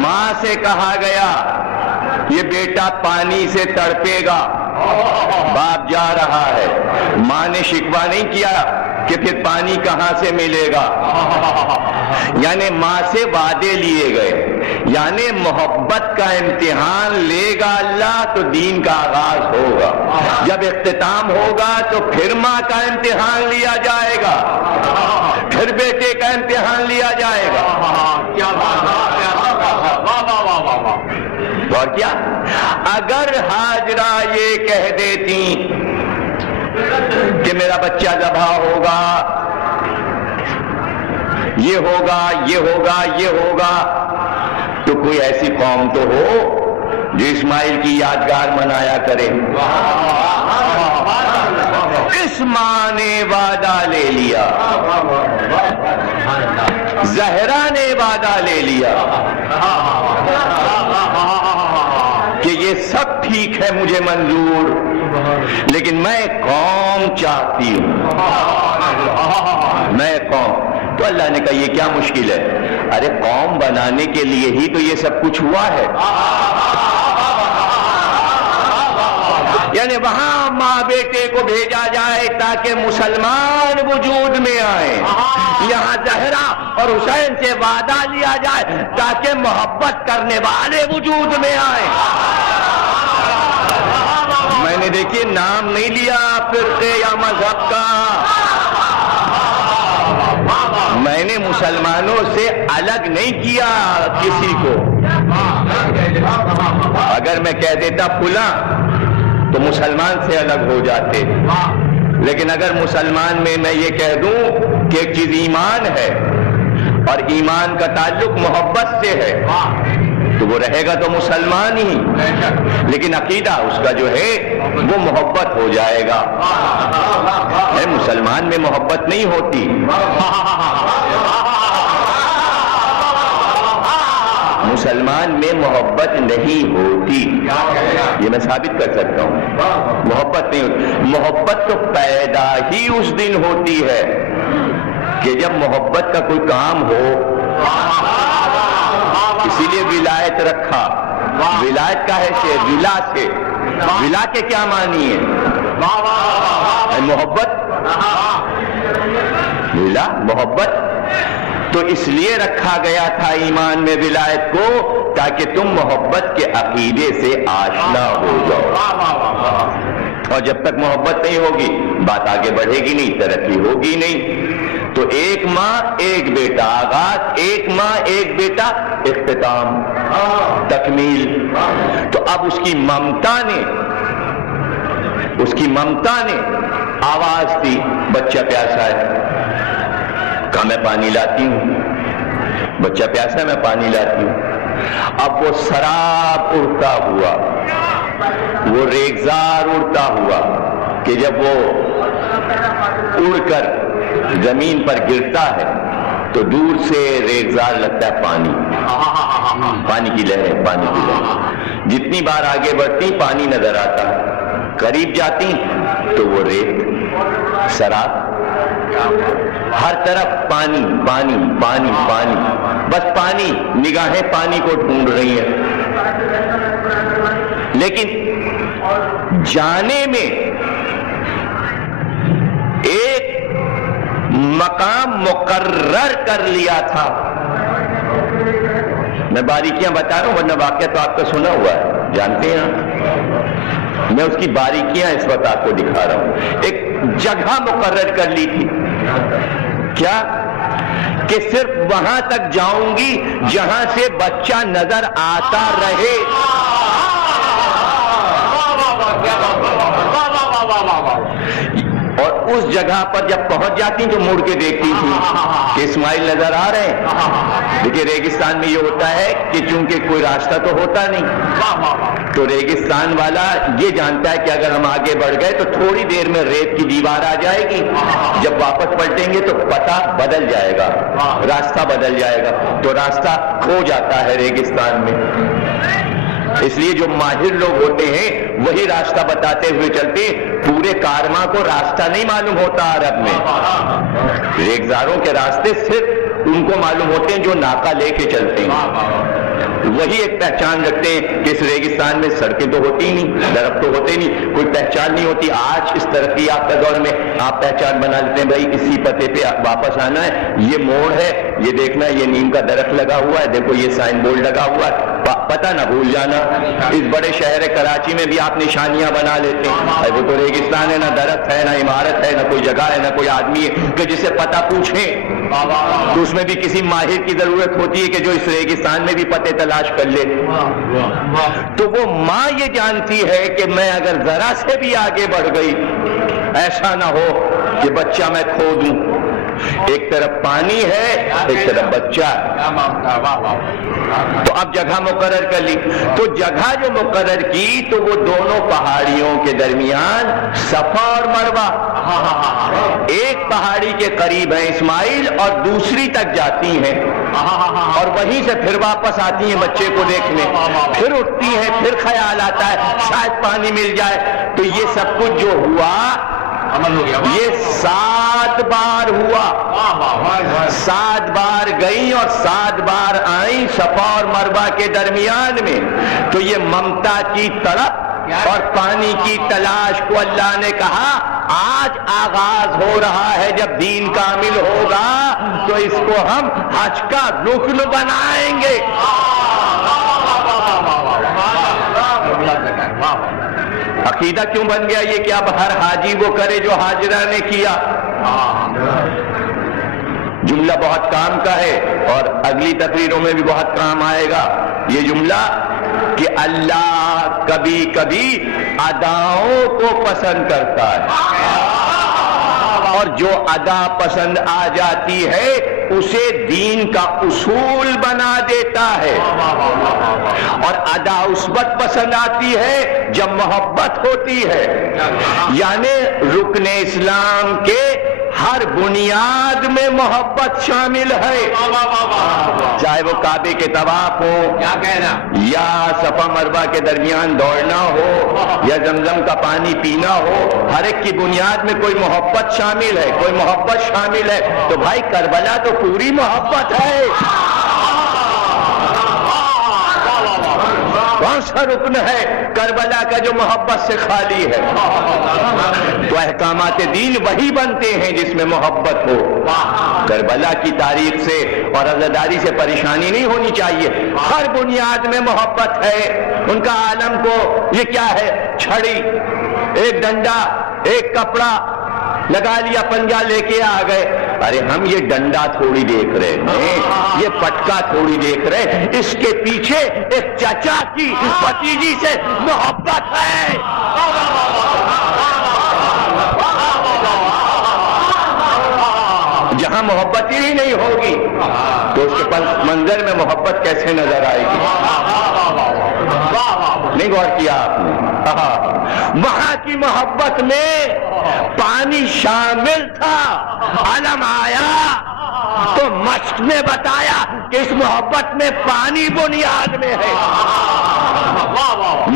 ماں سے کہا گیا یہ بیٹا پانی سے تڑپے گا, باپ جا رہا ہے. ماں نے شکوہ نہیں کیا کہ پھر پانی کہاں سے ملے گا. یعنی ماں سے وعدے لیے گئے. یعنی محبت کا امتحان لے گا اللہ تو دین کا آغاز ہوگا. جب اختتام ہوگا تو پھر ماں کا امتحان لیا جائے گا, پھر بیٹے کا امتحان لیا جائے گا. اور کیا اگر ہاجرہ یہ کہہ دیتی کہ میرا بچہ ذبح ہوگا, یہ ہوگا, یہ ہوگا, یہ ہوگا, تو کوئی ایسی قوم تو ہو جو اسماعیل کی یادگار منایا کرے. اس ماں نے وعدہ لے لیا, زہرا نے وعدہ لے لیا کہ یہ سب ٹھیک ہے مجھے منظور, لیکن میں قوم چاہتی ہوں, میں قوم. تو اللہ نے کہا یہ کیا مشکل ہے, ارے قوم بنانے کے لیے ہی تو یہ سب کچھ ہوا ہے. یعنی وہاں ماں بیٹے کو بھیجا جائے تاکہ مسلمان وجود میں آئیں. یہاں زہرا اور حسین سے وعدہ لیا جائے تاکہ محبت کرنے والے وجود میں آئیں. میں نے دیکھیے نام نہیں لیا فرقے یا مذہب کا، میں نے مسلمانوں سے الگ نہیں کیا کسی کو۔ اگر میں کہہ دیتا فلاں تو مسلمان سے الگ ہو جاتے، لیکن اگر مسلمان میں یہ کہہ دوں کہ ایک چیز ایمان ہے اور ایمان کا تعلق محبت سے ہے تو وہ رہے گا تو مسلمان ہی، لیکن عقیدہ اس کا جو ہے وہ محبت ہو جائے گا۔ مسلمان میں محبت نہیں ہوتی، مسلمان میں محبت نہیں ہوتی، یہ میں ثابت کر سکتا ہوں۔ محبت نہیں ہوتی، محبت تو پیدا ہی اس دن ہوتی ہے کہ جب محبت کا کوئی کام ہو۔ اسی لیے ولایت رکھا، ولایت کا ہے سے ولا سے، ولا کے کیا معنی ہے؟ محبت، ولا محبت، تو اس لیے رکھا گیا تھا ایمان میں ولایت کو تاکہ تم محبت کے عقیدے سے آشنا ہو جاؤ، اور جب تک محبت نہیں ہوگی بات آگے بڑھے گی نہیں، ترقی ہوگی نہیں۔ تو ایک ماں ایک بیٹا، آغاز ایک ماں ایک بیٹا، اختتام تکمیل۔ تو اب اس کی ممتا نے آواز دی، بچہ پیاسا ہے، کہا میں پانی لاتی ہوں، بچہ پیاسا ہے میں پانی لاتی ہوں۔ اب وہ سراب اڑتا ہوا، وہ ریگزار اڑتا ہوا کہ جب وہ اڑ کر زمین پر گرتا ہے تو دور سے ریگزار لگتا ہے پانی کی لہریں، پانی کی لہریں۔ جتنی بار آگے بڑھتی پانی نظر آتا، قریب جاتی تو وہ ریت، سراب، ہر طرف پانی پانی پانی پانی، بس پانی، نگاہیں پانی کو ڈھونڈ رہی ہیں۔ لیکن جانے میں ایک مقام مقرر کر لیا تھا۔ میں باریکیاں بتا رہا ہوں ورنہ واقعہ تو آپ کا سنا ہوا ہے، جانتے ہیں، میں اس کی باریکیاں اس وقت آپ کو دکھا رہا ہوں۔ ایک جگہ مقرر کر لی تھی، کیا کہ صرف وہاں تک جاؤں گی جہاں سے بچہ نظر آتا رہے۔ اور اس جگہ پر جب پہنچ جاتی تو مڑ کے دیکھتی تھی کہ اسماعیل نظر آ رہے ہیں۔ دیکھیے ریگستان میں یہ ہوتا ہے کہ چونکہ کوئی راستہ تو ہوتا نہیں، تو ریگستان والا یہ جانتا ہے کہ اگر ہم آگے بڑھ گئے تو تھوڑی دیر میں ریت کی دیوار آ جائے گی، جب واپس پلٹیں گے تو پتہ بدل جائے گا، راستہ بدل جائے گا، تو راستہ کھو جاتا ہے ریگستان میں۔ اس لیے جو ماہر لوگ ہوتے ہیں وہی راستہ بتاتے ہوئے چلتے، پورے کارواں کو راستہ نہیں معلوم ہوتا عرب میں، ریگزاروں کے راستے صرف ان کو معلوم ہوتے ہیں جو ناکہ لے کے چلتے ہیں، وہی ایک پہچان رکھتے ہیں کہ اس ریگستان میں سڑکیں تو ہوتی نہیں، درخت تو ہوتے نہیں، کوئی پہچان نہیں ہوتی۔ آج اس ترقی یافتہ دور میں آپ پہچان بنا لیتے ہیں، بھائی اسی پتے پہ واپس آنا ہے، یہ موڑ ہے، یہ دیکھنا ہے، یہ نیم کا درخت لگا ہوا ہے، دیکھو یہ سائن بورڈ لگا ہوا ہے، پتہ نہ بھول جانا۔ اس بڑے شہر کراچی میں بھی آپ نشانیاں بنا لیتے ہیں، وہ تو ریگستان ہے، نہ درخت ہے، نہ عمارت ہے، نہ کوئی جگہ ہے، نہ کوئی آدمی ہے کہ جسے پتہ پوچھیں، تو اس میں بھی کسی ماہر کی ضرورت ہوتی ہے کہ جو اس ریگستان میں بھی پتے تلاش کر لے۔ تو وہ ماں یہ جانتی ہے کہ میں اگر ذرا سے بھی آگے بڑھ گئی ایسا نہ ہو کہ بچہ میں کھو دوں، ایک طرف پانی ہے ایک طرف بچہ ہے۔ تو اب جگہ مقرر کر لی، تو جگہ جو مقرر کی تو وہ دونوں پہاڑیوں کے درمیان صفا اور مروہ، ایک پہاڑی کے قریب ہے اسماعیل اور دوسری تک جاتی ہیں، اور وہیں سے پھر واپس آتی ہیں بچے کو دیکھنے، پھر اٹھتی ہیں، پھر خیال آتا ہے شاید پانی مل جائے۔ تو یہ سب کچھ جو ہوا یہ 7 بار ہوا، 7 بار گئیں اور 7 بار آئیں صفا اور مروہ کے درمیان میں۔ تو یہ ممتا کی طرف اور پانی کی تلاش کو اللہ نے کہا آج آغاز ہو رہا ہے، جب دین کامل ہوگا تو اس کو ہم حج کا رکن بنائیں گے۔ عقیدہ کیوں بن گیا یہ کہ اب ہر حاجی وہ کرے جو حاجرہ نے کیا؟ جملہ بہت کام کا ہے اور اگلی تقریروں میں بھی بہت کام آئے گا یہ جملہ کہ اللہ کبھی کبھی اداؤں کو پسند کرتا ہے، اور جو ادا پسند آ جاتی ہے اسے دین کا اصول بنا دیتا ہے، اور ادا اس وقت پسند آتی ہے جب محبت ہوتی ہے، یعنی رکن اسلام کے ہر بنیاد میں محبت شامل ہے، چاہے وہ کعبے کے طواف ہو، کیا کہنا، یا صفا مروہ کے درمیان دوڑنا ہو، یا زمزم کا پانی پینا ہو، ہر ایک کی بنیاد میں کوئی محبت شامل ہے، کوئی محبت شامل ہے۔ تو بھائی کربلا تو پوری محبت ہے، کون سا رکن ہے کربلا کا جو محبت سے خالی ہے؟ تو احکامات دین وہی بنتے ہیں جس میں محبت ہو۔ کربلا کی تاریخ سے اور عزاداری سے پریشانی نہیں ہونی چاہیے، ہر بنیاد میں محبت ہے۔ ان کا عالم کو یہ کیا ہے؟ چھڑی، ایک ڈنڈا، ایک کپڑا لگا لیا، پنجا لے کے آ گئے۔ ارے ہم یہ ڈنڈا تھوڑی دیکھ رہے ہیں، یہ پٹکا تھوڑی دیکھ رہے ہیں، اس کے پیچھے ایک چچا کی بھتیجی سے محبت ہے۔ جہاں محبت ہی نہیں ہوگی تو اس کے پس منظر میں محبت کیسے نظر آئے گی؟ نہیں غور کیا آپ نے؟ وہاں کی محبت میں پانی شامل تھا، علم آیا تو مشق نے بتایا کہ اس محبت میں پانی بنیاد میں ہے۔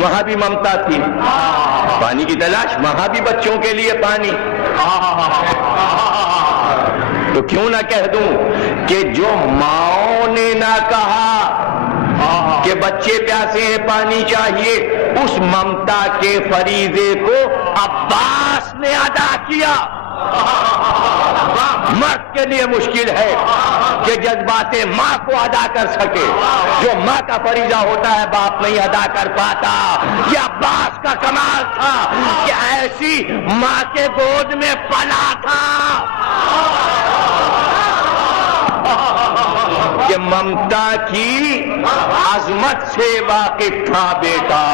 وہاں بھی ممتا تھی، پانی کی تلاش، وہاں بھی بچوں کے لیے پانی۔ تو کیوں نہ کہہ دوں کہ جو ماؤں نے نہ کہا کہ بچے پیاسے ہیں پانی چاہیے، اس ممتا کے فریضے کو عباس نے ادا کیا۔ مرد کے لیے مشکل ہے کہ جذبات ماں کو ادا کر سکے، جو ماں کا فریضہ ہوتا ہے باپ نہیں ادا کر پاتا۔ یہ عباس کا کمال تھا کہ ایسی ماں کے گود میں پلا تھا کہ ممتا کی عظمت سے واقف تھا بیٹا،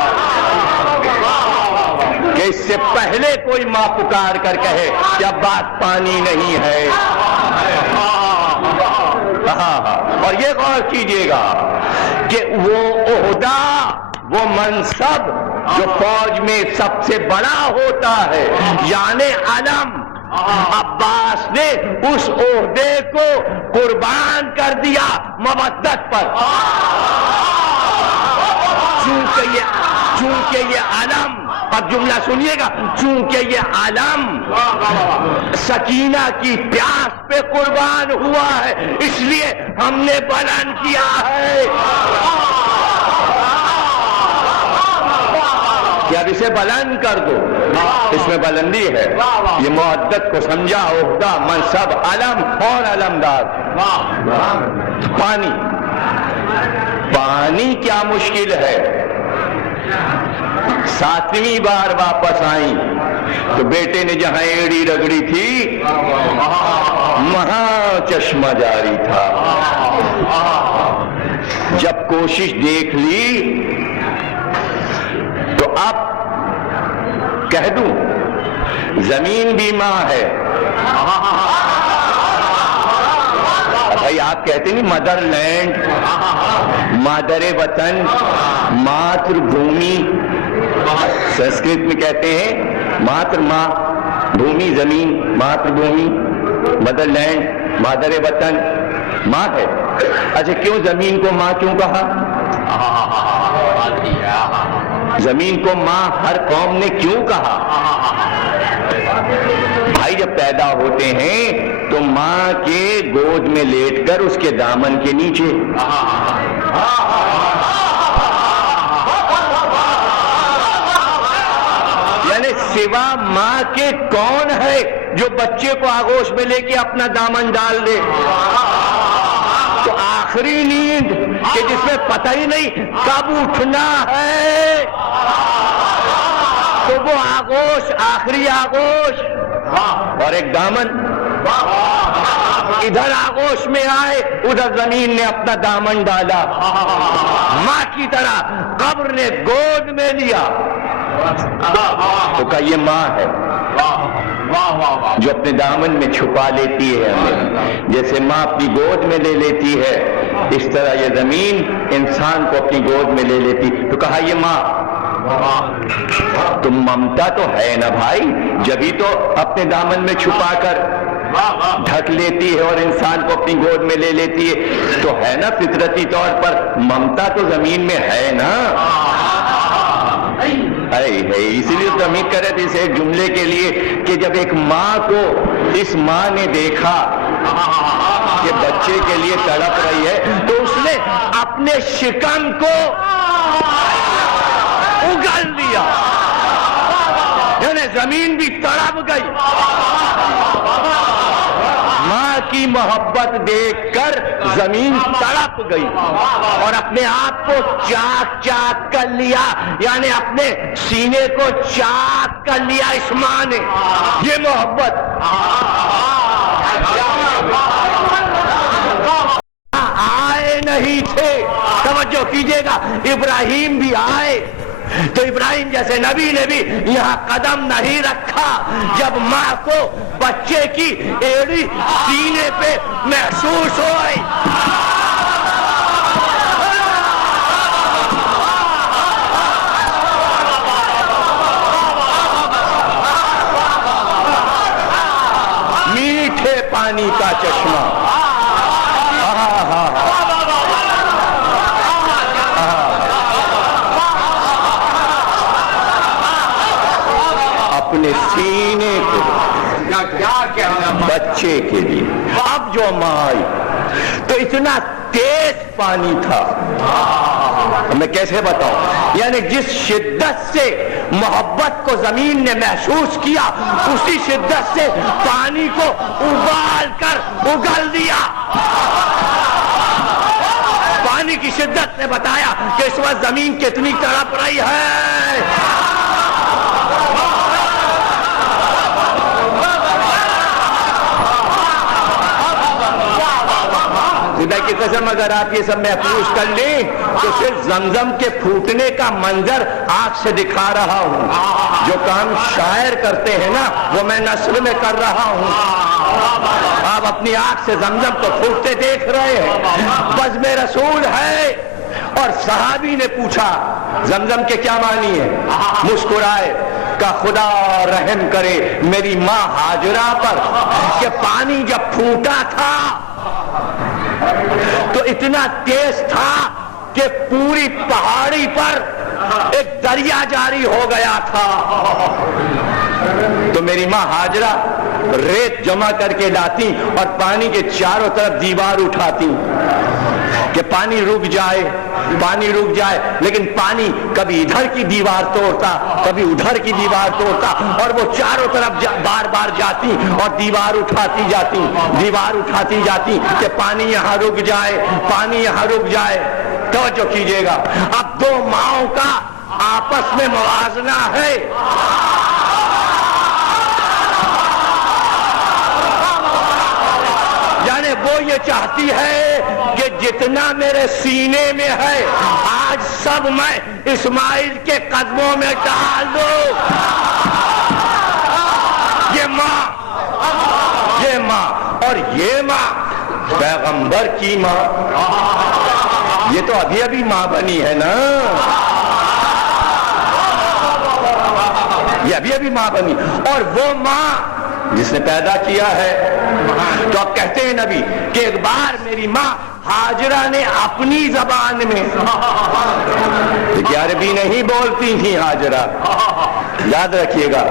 کہ اس سے پہلے کوئی ماں پکار کر کہے کہ اب بات پانی نہیں ہے۔ اور یہ غور کیجئے گا کہ وہ عہدہ، وہ منصب جو فوج میں سب سے بڑا ہوتا ہے، یعنی علم، عباس نے اس عہدے کو قربان کر دیا مودت پر۔ چونکہ یہ علم، اب جملہ سنیے گا، چونکہ یہ علم سکینہ کی پیاس پہ قربان ہوا ہے، اس لیے ہم نے بلند کیا ہے کہ اب اسے بلند کر دو، اس میں بلندی ہے۔ یہ مودت کو سمجھا، عہدہ، منصب، علم اور علمدار۔ پانی کیا مشکل ہے؟ 7ویں بار واپس آئیں تو بیٹے نے جہاں ایڑی رگڑی تھی وہاں چشمہ جاری تھا۔ جب کوشش دیکھ لی تو اب کہہ دوں زمین بھی ماں ہے۔ بھائی آپ کہتے نہیں مدر لینڈ، مادر وطن، ماتر بھومی، سنسکرت میں کہتے ہیں ماتر ماں، بھومی زمین، ماتر بھومی، مدر لینڈ، مادر وطن ماں ہے۔ اچھا کیوں زمین کو ماں کیوں کہا؟ زمین کو ماں ہر قوم نے کیوں کہا؟ بھائی جب پیدا ہوتے ہیں تو ماں کے گود میں لیٹ کر اس کے دامن کے نیچے، یعنی سوا ماں کے کون ہے جو بچے کو آغوش میں لے کے اپنا دامن ڈال دے؟ تو آخری نیند کہ جس میں پتہ ہی نہیں کب اٹھنا ہے، تو وہ آغوش، آخری آغوش اور ایک دامن، ادھر آغوش میں آئے، ادھر زمین نے اپنا دامن ڈالا، ماں کی طرح قبر نے گود میں لیا تو کہا یہ ماں ہے جو اپنے دامن میں چھپا لیتی ہے ہمیں، جیسے ماں اپنی گود میں لے لیتی ہے اس طرح یہ زمین انسان کو اپنی گود میں لے لیتی. تو کہا یہ ماں، تو ممتا تو ہے نا بھائی، جبھی تو اپنے دامن میں چھپا کر ڈھک لیتی ہے اور انسان کو اپنی گود میں لے لیتی ہے، تو ہے نا فطرتی طور پر ممتا تو زمین میں ہے نا. اسی لیے تو امید کر رہے تھے اس ایک جملے کے لیے کہ جب ایک ماں کو اس ماں نے دیکھا کہ بچے کے لیے تڑپ رہی ہے تو اس نے اپنے شکم کو اگل دیا، یعنی زمین بھی تڑپ گئی. ماں کی محبت دیکھ کر زمین تڑپ گئی اور اپنے آپ کو چاک چاک کر لیا، یعنی اپنے سینے کو چاک کر لیا اس ماں نے. یہ محبت آئے نہیں تھے. توجہ کیجئے گا، ابراہیم بھی آئے تو ابراہیم جیسے نبی نے بھی یہاں قدم نہیں رکھا جب ماں کو بچے کی ایڑی سینے پہ محسوس ہوئی. میٹھے پانی کا چشمہ، اپنے سینے کو بچے کے لیے. اب جو ماں آئی تو اتنا تیز پانی تھا، میں کیسے بتاؤں، یعنی جس شدت سے محبت کو زمین نے محسوس کیا اسی شدت سے پانی کو ابال کر اگل دیا. پانی کی شدت نے بتایا کہ اس وقت زمین کتنی تڑپ رہی ہے. خدا کی قسم اگر آپ یہ سب محفوظ کر لیں تو صرف زمزم کے پھوٹنے کا منظر آنکھ سے دکھا رہا ہوں. جو کام شاعر کرتے ہیں نا وہ میں نثر میں کر رہا ہوں. آپ اپنی آنکھ سے زمزم کو پھوٹتے دیکھ رہے ہیں. بزم رسول ہے. اور صحابی نے پوچھا زمزم کے کیا معنی ہے؟ مسکرائے کہ خدا رحم کرے میری ماں ہاجرہ پر کہ پانی جب پھوٹا تھا تو اتنا تیز تھا کہ پوری پہاڑی پر ایک دریا جاری ہو گیا تھا. تو میری ماں ہاجرہ ریت جمع کر کے لاتی اور پانی کے چاروں طرف دیوار اٹھاتی کہ پانی رک جائے، پانی رک جائے. لیکن پانی کبھی ادھر کی دیوار توڑتا کبھی ادھر کی دیوار توڑتا اور وہ چاروں طرف بار بار جاتی اور دیوار اٹھاتی جاتی، دیوار اٹھاتی جاتی کہ پانی یہاں رک جائے، پانی یہاں رک جائے. توجہ کیجئے گا، اب دو ماؤں کا آپس میں موازنہ ہے. یعنی وہ یہ چاہتی ہے کہ جتنا میرے سینے میں ہے آج سب میں اسماعیل کے قدموں میں ڈال دو. یہ ماں اور یہ ماں پیغمبر کی ماں، یہ تو ابھی ابھی ماں بنی ہے نا، یہ ابھی ابھی ماں بنی. اور وہ ماں جس نے پیدا کیا ہے. تو اب کہتے ہیں نبی کہ ایک بار میری ماں ہاجرہ نے اپنی زبان میں، کہ عربی نہیں بولتی تھی ہاجرہ، یاد رکھیے گا،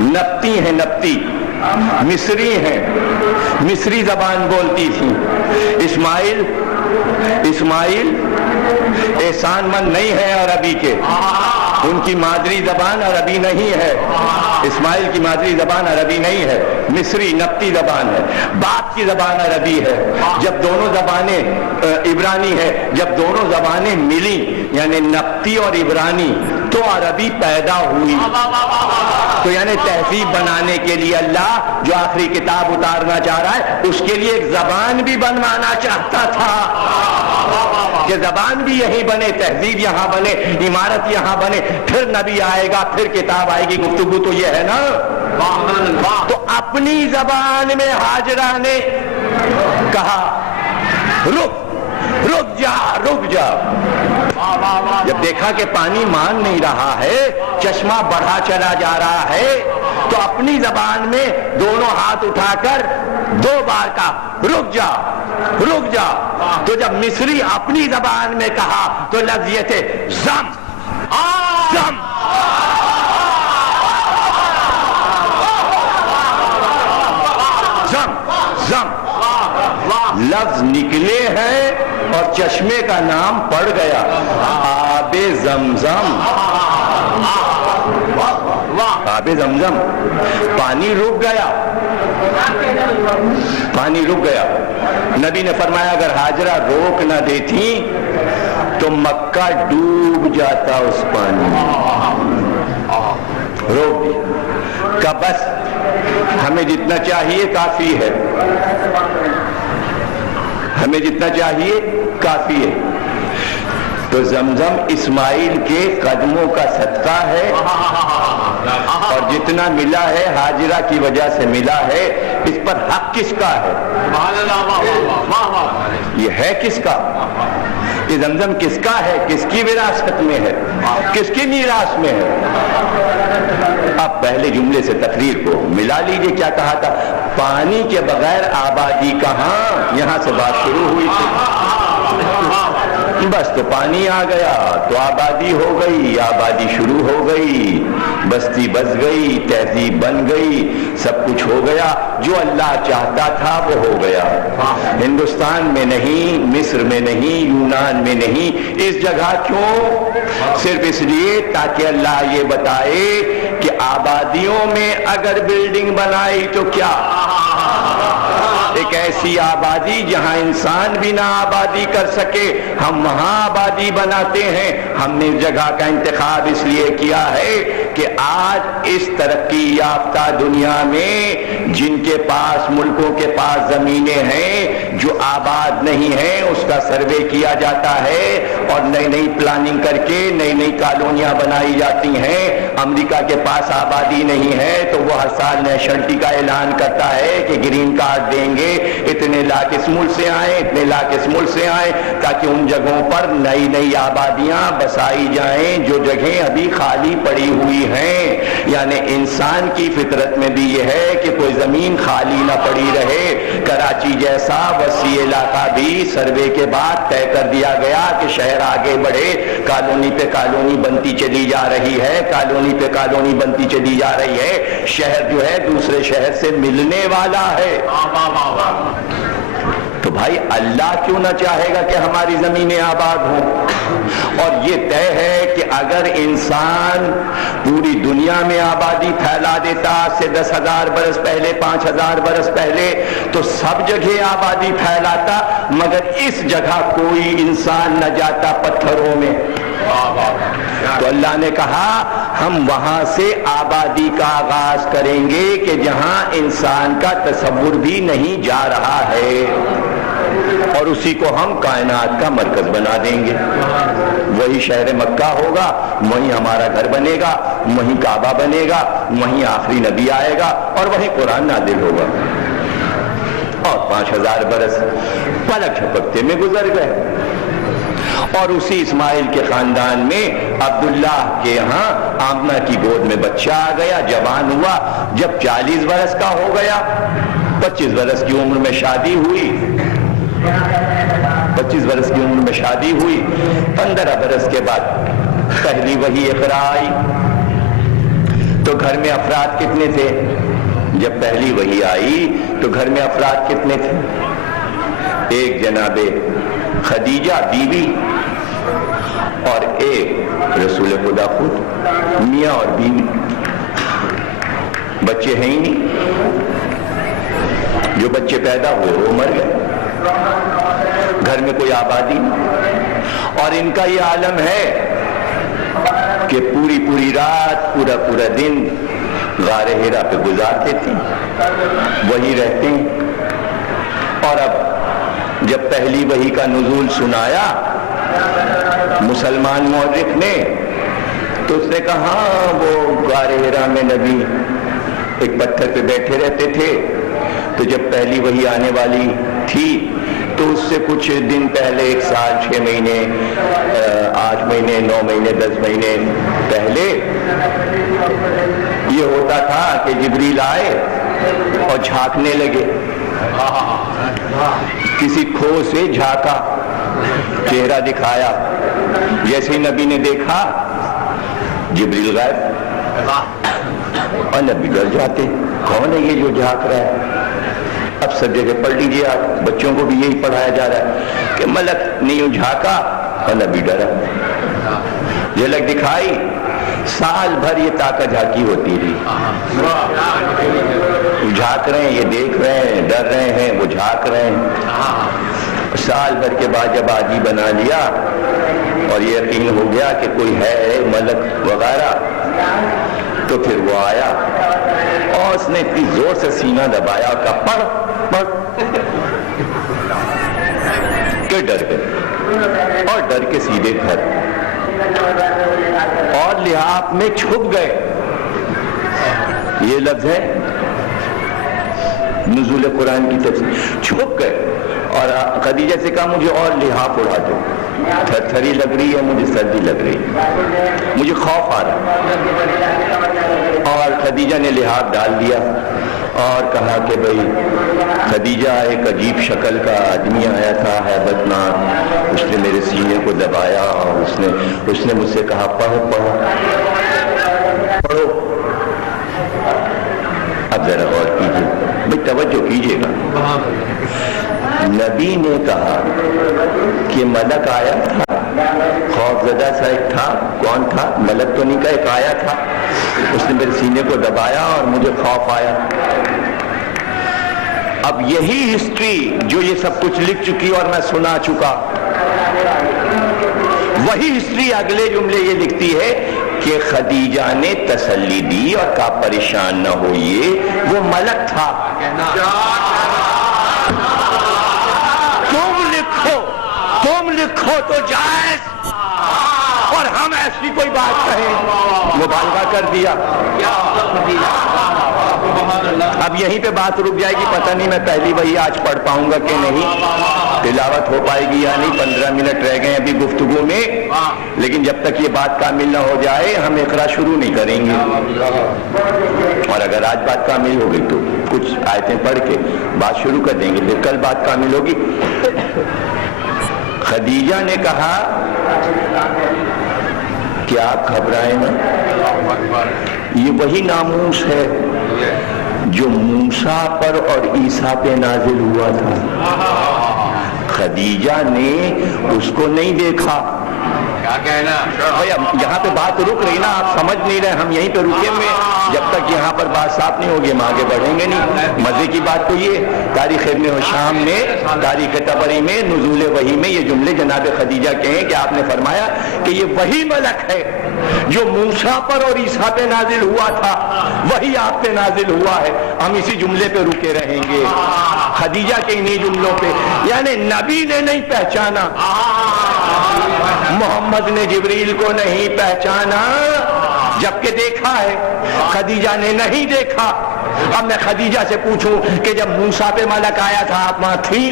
نبتی ہیں، نبتی مصری ہیں، مصری زبان بولتی تھی. اسماعیل احسان مند نہیں ہے عربی کے، ان کی مادری زبان عربی نہیں ہے. اسماعیل کی مادری زبان عربی نہیں ہے، مصری نبتی زبان ہے. باپ کی زبان عربی ہے. جب دونوں زبانیں عبرانی ہے، جب دونوں زبانیں ملی یعنی نبتی اور عبرانی تو عربی پیدا ہوئی. تو یعنی تہذیب بنانے کے لیے اللہ جو آخری کتاب اتارنا چاہ رہا ہے اس کے لیے ایک زبان بھی بنوانا چاہتا تھا کہ زبان بھی یہیں بنے, تہذیب یہاں بنے, عمارت یہاں بنے, پھر نبی آئے گا, پھر کتاب آئے گی. گفتگو تو یہ ہے نا. تو اپنی زبان میں ہاجرہ نے کہا رک جا. جب دیکھا کہ پانی مان نہیں رہا ہے, چشمہ بڑھا چلا جا رہا ہے, تو اپنی زبان میں دونوں ہاتھ اٹھا کر 2 بار کہا رک جا. تو جب مصری اپنی زبان میں کہا تو لفظ یہ تھے زم. لفظ نکلے ہیں اور چشمے کا نام پڑ گیا آب زمزم. آب زمزم. پانی رک گیا. نبی نے فرمایا اگر ہاجرہ روک نہ دیتی تو مکہ ڈوب جاتا اس پانی میں. روک دی کہ بس ہمیں جتنا چاہیے کافی ہے, ہمیں جتنا چاہیے کافی ہے. تو زمزم اسماعیل کے قدموں کا صدقہ ہے, اور جتنا ملا ہے ہاجرہ کی وجہ سے ملا ہے. اس پر حق کس کا ہے؟ یہ ہے کس کا؟ یہ زمزم کس کا ہے؟ کس کی وراثت میں ہے؟ کس کی میراث میں ہے؟ اب پہلے جملے سے تقریر کو ملا لیجئے. کیا کہا تھا؟ پانی کے بغیر آبادی کہاں. یہاں سے بات شروع ہوئی تھی. بس تو پانی آ گیا تو آبادی ہو گئی, آبادی شروع ہو گئی, بستی بس گئی, تہذیب بن گئی, سب کچھ ہو گیا. جو اللہ چاہتا تھا وہ ہو گیا. ہندوستان میں نہیں, مصر میں نہیں, یونان میں نہیں. اس جگہ کیوں؟ صرف اس لیے تاکہ اللہ یہ بتائے کہ آبادیوں میں اگر بلڈنگ بنائی تو کیا, ایک ایسی آبادی جہاں انسان بھی نہ آبادی کر سکے, ہم وہاں آبادی بناتے ہیں. ہم نے اس جگہ کا انتخاب اس لیے کیا ہے کہ آج اس ترقی یافتہ دنیا میں جن کے پاس, ملکوں کے پاس زمینیں ہیں جو آباد نہیں ہیں, اس کا سروے کیا جاتا ہے اور نئی نئی پلاننگ کر کے نئی نئی کالونیاں بنائی جاتی ہیں. امریکہ کے پاس آبادی نہیں ہے تو وہ ہر سال نیشنلٹی کا اعلان کرتا ہے کہ گرین کارڈ دیں گے, اتنے لاکھ اس ملک سے آئیں, اتنے لاکھ اس ملک سے آئیں, تاکہ ان جگہوں پر نئی نئی آبادیاں بسائی جائیں جو جگہیں ابھی خالی پڑی ہوئی ہیں. یعنی انسان کی فطرت میں بھی یہ ہے کہ کوئی زمین خالی نہ پڑی رہے. کراچی جیسا وسیع علاقہ بھی سروے کے بعد طے کر دیا گیا کہ شہر آگے بڑھے, کالونی پہ کالونی بنتی چلی جا رہی ہے, کالونی پہ کالونی بنتی چلی جا رہی ہے. شہر جو ہے دوسرے شہر سے ملنے والا ہے. تو بھائی اللہ کیوں نہ چاہے گا کہ ہماری زمینیں آباد ہوں؟ اور یہ طے ہے کہ اگر انسان پوری دنیا میں آبادی پھیلا دیتا سے 10,000 برس پہلے, 5,000 برس پہلے, تو سب جگہ آبادی پھیلاتا, مگر اس جگہ کوئی انسان نہ جاتا پتھروں میں. تو اللہ نے کہا ہم وہاں سے آبادی کا آغاز کریں گے کہ جہاں انسان کا تصور بھی نہیں جا رہا ہے, اور اسی کو ہم کائنات کا مرکز بنا دیں گے. وہی شہر مکہ ہوگا, وہیں ہمارا گھر بنے گا, وہیں کعبہ بنے گا, وہیں آخری نبی آئے گا, اور وہیں قرآن نازل ہوگا. اور 5,000 برس پلک جھپکتے میں گزر گئے. اور اسی اسماعیل کے خاندان میں عبداللہ کے یہاں آمنہ کی گود میں بچہ آ گیا, جوان ہوا. جب 40 برس کا ہو گیا, 25 برس کی عمر میں شادی ہوئی, 25 برس کی عمر میں شادی ہوئی, 15 برس کے بعد پہلی وحی اقرا آئی. تو گھر میں افراد کتنے تھے؟ جب پہلی وحی آئی تو گھر میں افراد کتنے تھے؟ ایک جناب خدیجہ بیوی, اور ایک رسول خدا خود, میاں اور بیوی. بچے ہیں ہی نہیں, جو بچے پیدا ہوئے وہ مر گئے. گھر میں کوئی آبادی نہیں. اور ان کا یہ عالم ہے کہ پوری پوری رات پورا پورا دن غار ہیرا پہ گزارتے تھے، وہی رہتے ہیں۔ اور اب جب پہلی وحی کا نزول سنایا مسلمان مورخ نے تو اس نے کہا ہاں وہ غار ہیرا میں نبی ایک پتھر پہ بیٹھے رہتے تھے، تو جب پہلی وحی آنے والی تھی تو اس سے کچھ دن پہلے 1 سال 6 مہینے 8 مہینے 9 مہینے 10 مہینے پہلے یہ ہوتا تھا کہ جبریل آئے اور جھانکنے لگے، کسی کھو سے جھانکا، چہرہ دکھایا، جیسے نبی نے دیکھا جبریل غائب، اور نبی ڈر جاتے کون ہے یہ جو جھانک رہا ہے۔ اب سب جگہ پڑھ لیجیے آپ، بچوں کو بھی یہی پڑھایا جا رہا ہے کہ ملک نے یوں جھانکا اور نبی ڈرا، جھلک دکھائی، سال بھر یہ تاکہ جھانکی ہوتی رہی، جھانک رہے ہیں، یہ دیکھ رہے ہیں، ڈر رہے ہیں، وہ جھانک رہے ہیں۔ سال بھر کے بعد جب عادی بنا لیا اور یہ یقین ہو گیا کہ کوئی ہے ملک وغیرہ، تو پھر وہ آیا اور اس نے اتنی زور سے سینہ دبایا اور کہا پڑھ کہ ڈر گئے اور ڈر کے سیدھے گھر اور لحاف میں چھپ گئے۔ یہ لفظ ہے نزول قرآن کی تفسیر، چھپ گئے۔ اور خدیجہ سے کہا مجھے اور لحاف اڑا دو، تھر تھری لگ رہی ہے، مجھے سردی لگ رہی ہے، مجھے خوف آ رہا۔ اور خدیجہ نے لحاف ڈال دیا اور کہا کہ بھئی خدیجہ ایک عجیب شکل کا آدمی آیا تھا، ہیبت ناک، اس نے میرے سینے کو دبایا اور اس نے مجھ سے کہا پڑھو پڑھو پڑھو۔ اب ذرا غور کیجیے بھئی، توجہ کیجیے گا، نبی نے کہا کہ ملک آیا تھا، خوف زدہ سا ایک تھا، کون تھا؟ ملک تو نہیں کہا، ایک آیا تھا، اس نے میرے سینے کو دبایا اور مجھے خوف آیا۔ اب یہی ہسٹری جو یہ سب کچھ لکھ چکی اور میں سنا چکا، وہی ہسٹری اگلے جملے یہ لکھتی ہے کہ خدیجہ نے تسلی دی اور کہا پریشان نہ ہوئیے، وہ ملک تھا۔ تم لکھو تو جائز، اور ہم ایسی کوئی بات کہیں، مبالغہ کر دیا۔ اب یہیں پہ بات رک جائے گی، پتہ نہیں میں پہلی وہی آج پڑھ پاؤں گا کہ نہیں، تلاوت ہو پائے گی یا نہیں، 15 منٹ رہ گئے ابھی گفتگو میں، لیکن جب تک یہ بات کامل نہ ہو جائے ہم اقرا شروع نہیں کریں گے۔ اور اگر آج بات کامل ہو گئی تو کچھ آیتیں پڑھ کے بات شروع کر دیں گے، پھر کل بات کامل ہوگی۔ خدیجہ نے کہا کہ آپ گھبرائیں نہ، یہ وہی ناموس ہے جو موسیٰ پر اور عیسیٰ پہ نازل ہوا تھا۔ خدیجہ نے اس کو نہیں دیکھا۔ کیا کہنا یہاں پہ بات رک رہی نا، آپ سمجھ نہیں رہے، ہم یہیں پہ رکے ہوئے، جب تک یہاں پر بات صاف نہیں ہوگی ہم آگے بڑھیں گے نہیں۔ مزے کی بات تو یہ تاریخ ابن ہشام میں، تاریخ طبری میں، نزول وحی میں یہ جملے جناب خدیجہ کے ہیں کہ آپ نے فرمایا کہ یہ وہی ملک ہے جو موسیٰ پر اور عیسیٰ پہ نازل ہوا تھا، وہی آپ پہ نازل ہوا ہے۔ ہم اسی جملے پہ رکے رہیں گے، خدیجہ کے انہی جملوں پہ، یعنی نبی نے نہیں پہچانا، محمد نے جبریل کو نہیں پہچانا، جبکہ دیکھا ہے، خدیجہ نے نہیں دیکھا۔ اب میں خدیجہ سے پوچھوں کہ جب موسیٰ پہ ملک آیا تھا آپ وہاں تھی؟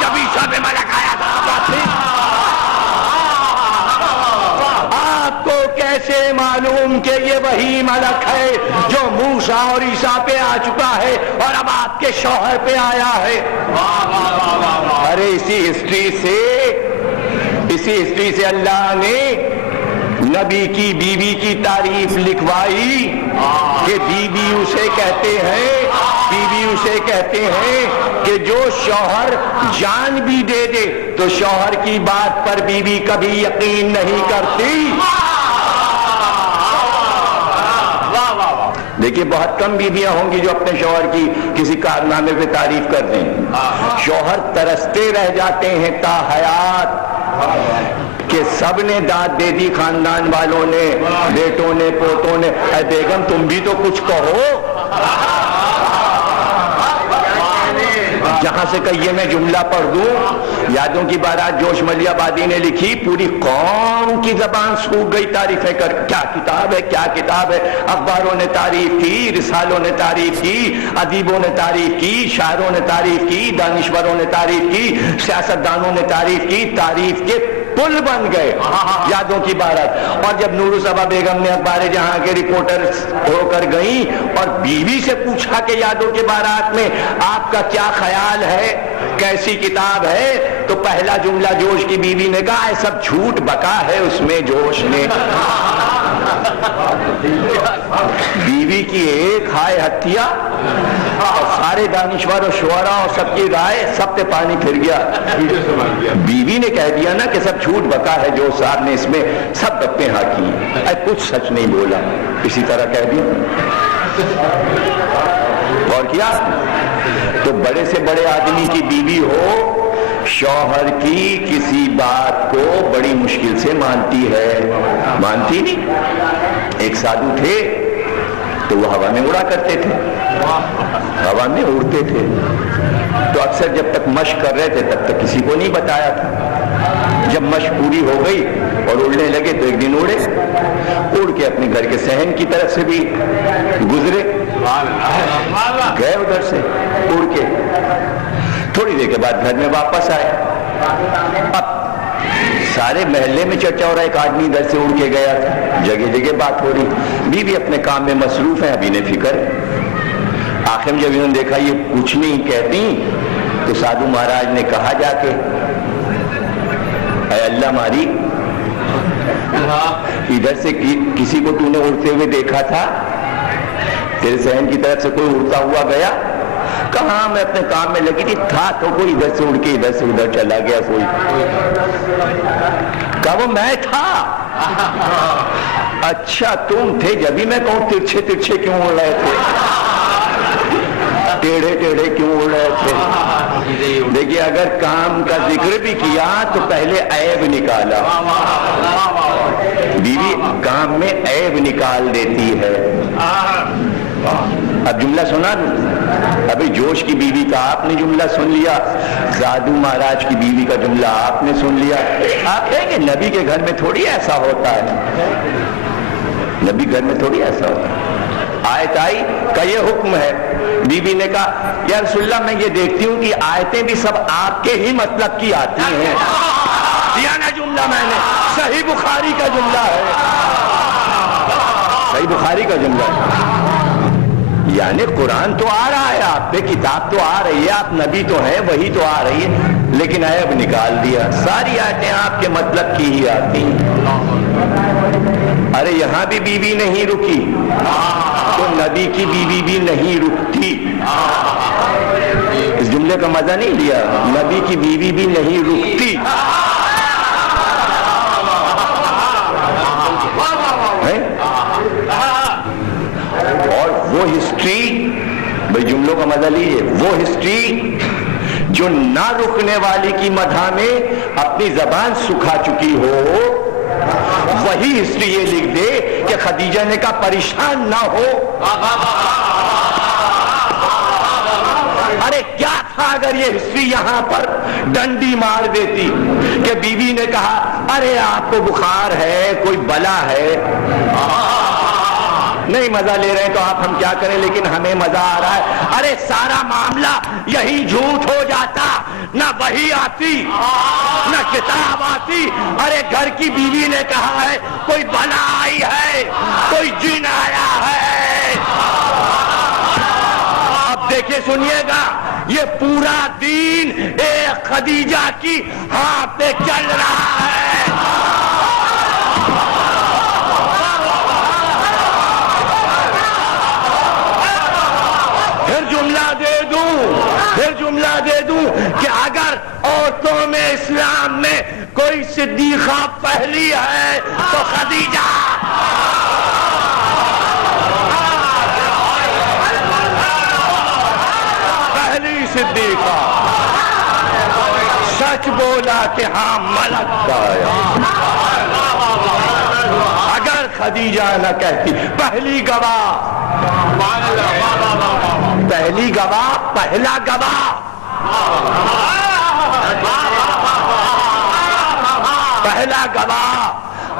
جب عیسیٰ پہ ملک آیا تھا آپ وہاں تھی؟ آپ کو کیسے معلوم کہ یہ وہی ملک ہے جو موسیٰ اور عیسیٰ پہ آ چکا ہے اور اب آپ کے شوہر پہ آیا ہے؟ ارے اسی ہسٹری سے اللہ نے نبی کی بیوی کی تعریف لکھوائی کہ بیوی اسے کہتے ہیں کہ جو شوہر جان بھی دے دے تو شوہر کی بات پر بیوی کبھی یقین نہیں کرتی۔ دیکھیے بہت کم بیویاں ہوں گی جو اپنے شوہر کی کسی کارنامے پہ تعریف کر دیں، شوہر ترستے رہ جاتے ہیں تا حیات۔ کہ سب نے داد دے دی، خاندان والوں نے، بیٹوں نے، پوتوں نے. اے بیگم تم بھی تو کچھ کہو. جہاں سے کہیے میں جملہ پڑھ دوں. یادوں کی بارات جوش ملیح آبادی نے لکھی، پوری قوم کی زبان سوکھ گئی تعریفیں کر. کیا کتاب ہے، کیا کتاب ہے. اخباروں نے تعریف کی، رسالوں نے تعریف کی، ادیبوں نے تعریف کی، شاعروں نے تعریف کی، دانشوروں نے تعریف کی، سیاستدانوں نے تعریف کی. تعریف کے پل بن گئے یادوں کی بارات. اور جب نور صبا بیگم نے اخبار جہاں کے رپورٹر ہو کر گئیں اور بیوی سے پوچھا کہ یادوں کی بارات میں آپ کا کیا خیال ہے، کیسی کتاب ہے، تو پہلا جملہ جوش کی بیوی نے کہا اے سب جھوٹ بکا ہے اس میں جوش نے. بیوی کی ایک ہائے ہتھیا اور سارے دانشور اور شعراء اور سب کی رائے سب پہ پانی پھر گیا. بیوی نے کہہ دیا نا کہ سب جھوٹ بکا ہے جو صاحب نے اس میں سب گپیں ہاکی، اے کچھ سچ نہیں بولا. اسی طرح کہہ دیا. اور کیا تو بڑے سے بڑے آدمی کی بیوی ہو، شوہر کی کسی بات کو بڑی مشکل سے مانتی ہے. مانتی نہیں. ایک سادھو تھے تو وہ ہوا میں اڑا کرتے تھے، ہوا میں اڑتے تھے. تو اکثر جب تک مشق کر رہے تھے تب تک کسی کو نہیں بتایا تھا. جب مشق پوری ہو گئی اور اڑنے لگے تو ایک دن اڑے، اڑ کے اپنے گھر کے صحن کی طرف سے بھی گزرے، گئے ادھر سے اڑ کے. تھوڑی دیر کے بعد گھر میں واپس آئے. اب سارے محلے میں چرچا ہو رہا ہے ایک آدمی ادھر سے اڑ کے گیا تھا، جگہ جگہ بات ہو رہی. بیوی اپنے کام میں مصروف ہے، ابھی نے فکر. آخر میں جب انہوں نے دیکھا یہ کچھ نہیں کہتی تو سادھو مہاراج نے کہا جا کے اے اللہ ماری، ادھر سے کسی کو تو نے اڑتے ہوئے دیکھا تھا؟ تیرے صحن کی طرف سے کوئی اڑتا ہوا گیا؟ کہاں میں اپنے کام میں لگی تھی. تھا تو کوئی ادھر سے اڑ کے ادھر سے ادھر چلا گیا کوئی. کہا وہ میں تھا. اچھا تم تھے. جبھی میں کہوں ترچھے ترچھے کیوں اڑ رہے تھے، ٹیڑھے ٹیڑھے کیوں اڑ رہے تھے. دیکھیے اگر کام کا ذکر بھی کیا تو پہلے عیب نکالا. بیوی کام میں عیب نکال دیتی ہے. اب جملہ سنا دوں. ابھی جوش کی بیوی کا آپ نے جملہ سن لیا، سادھو مہاراج کی بیوی کا جملہ آپ نے سن لیا. آپ کہیں گے نبی کے گھر میں تھوڑی ایسا ہوتا ہے، نبی گھر میں تھوڑی ایسا ہوتا ہے. آیت آئی کا یہ حکم ہے. بیوی نے کہا یا رسول اللہ میں یہ دیکھتی ہوں کہ آیتیں بھی سب آپ کے ہی مطلب کی آتی ہیں. دیا نا جملہ میں نے، صحیح بخاری کا جملہ ہے، صحیح بخاری کا جملہ ہے. یعنی قرآن تو آ رہا ہے آپ پہ، کتاب تو آ رہی ہے، آپ نبی تو ہیں، وہی تو آ رہی ہے، لیکن عیب نکال دیا. ساری آیتیں آپ کے مطلب کی ہی آتی ہیں. ارے یہاں بھی بیوی نہیں رکی تو نبی کی بیوی بھی نہیں رکتی. اس جملے کا مزہ نہیں لیا. نبی کی بیوی بھی نہیں رکتی. اور وہ ہسٹری، بھائی جملوں کا مزہ لیجیے، وہ ہسٹری جو نہ رکنے والی کی مدح میں اپنی زبان سکھا چکی ہو، وہی ہسٹری یہ لکھ دے کہ خدیجہ نے کہا پریشان نہ ہو. ارے کیا تھا اگر یہ ہسٹری یہاں پر ڈنڈی مار دیتی کہ بیوی نے کہا ارے آپ کو بخار ہے، کوئی بلا ہے. نہیں مزہ لے رہے ہیں تو آپ ہم کیا کریں، لیکن ہمیں مزہ آ رہا ہے. ارے سارا معاملہ یہی جھوٹ ہو جاتا، نہ وہی آتی نہ کتاب آتی. ارے گھر کی بیوی نے کہا ہے کوئی بلا آئی ہے، کوئی جن آیا ہے. اب دیکھیں سنیے گا، یہ پورا دین ایک خدیجہ کی ہاتھ پہ چل رہا ہے. پھر جملہ دے دوں کہ اگر عورتوں میں اسلام میں کوئی صدیقہ پہلی ہے تو خدیجہ. پہلی صدیقہ سچ بولا کہ ہاں ملک آیا. اگر خدیجہ نہ کہتی پہلی گواہ، پہلی گواہ، پہلا گواہ، پہلا گواہ.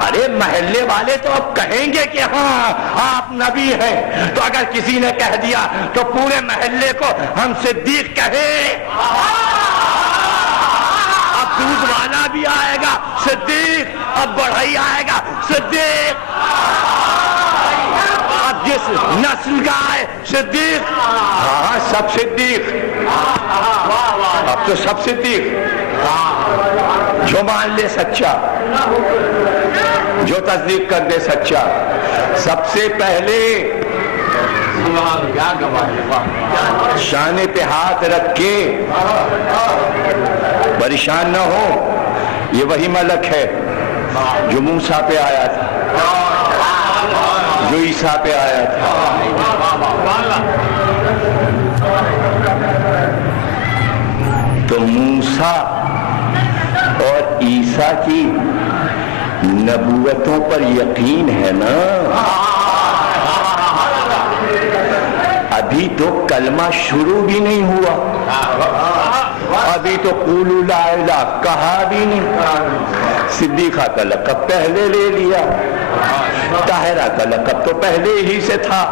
ارے محلے والے تو اب کہیں گے کہ ہاں آپ نبی ہیں، تو اگر کسی نے کہہ دیا تو پورے محلے کو ہم صدیق کہیں. اب دودھ والا بھی آئے گا صدیق، اب بڑھئی آئے گا صدیق، اب جس نسل کا آئے صدیق. ہاں سب صدیق، اب تو سب صدیق. جو مان لے سچا، جو تصدیق کر دے سچا. سب سے پہلے شانے پہ ہاتھ رکھ کے پریشان نہ ہو، یہ وہی ملک ہے جو موسیٰ پہ آیا تھا، جو عیسیٰ پہ آیا تھا. تو موسیٰ اور عیسیٰ کی نبوتوں پر یقین ہے نا. ابھی تو کلمہ شروع بھی نہیں ہوا، ابھی تو قولوا لا الہ کہا بھی نہیں. صدیقہ کا لقب پہلے لے لیا، طاہرہ کا لقب تو پہلے ہی سے تھا.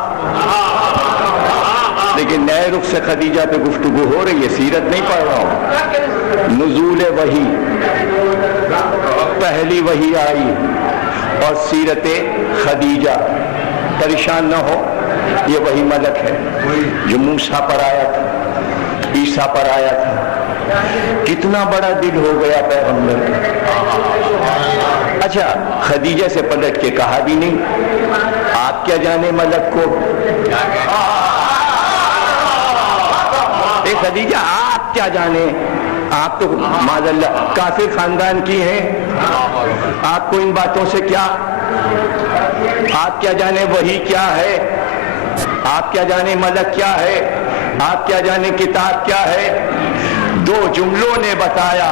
لیکن نئے رخ سے خدیجہ پہ گفتگو ہو رہی ہے، سیرت نہیں پڑھ رہا ہوں. نزول وحی، پہلی وحی آئی اور سیرت خدیجہ. پریشان نہ ہو، یہ وہی ملک ہے جو موسیٰ پر آیا تھا، عیسیٰ پر آیا تھا. کتنا بڑا دل ہو گیا پیغمبر کا. اچھا خدیجہ سے پلٹ کے کہا بھی نہیں آپ کیا جانے ملک کو. اے خدیجہ آپ کیا جانے، آپ تو معاذ اللہ کافر خاندان کی ہیں، آپ کو ان باتوں سے کیا، آپ کیا جانے وحی کیا ہے، آپ کیا جانے ملک کیا ہے، آپ کیا جانے کتاب کیا ہے. دو جملوں نے بتایا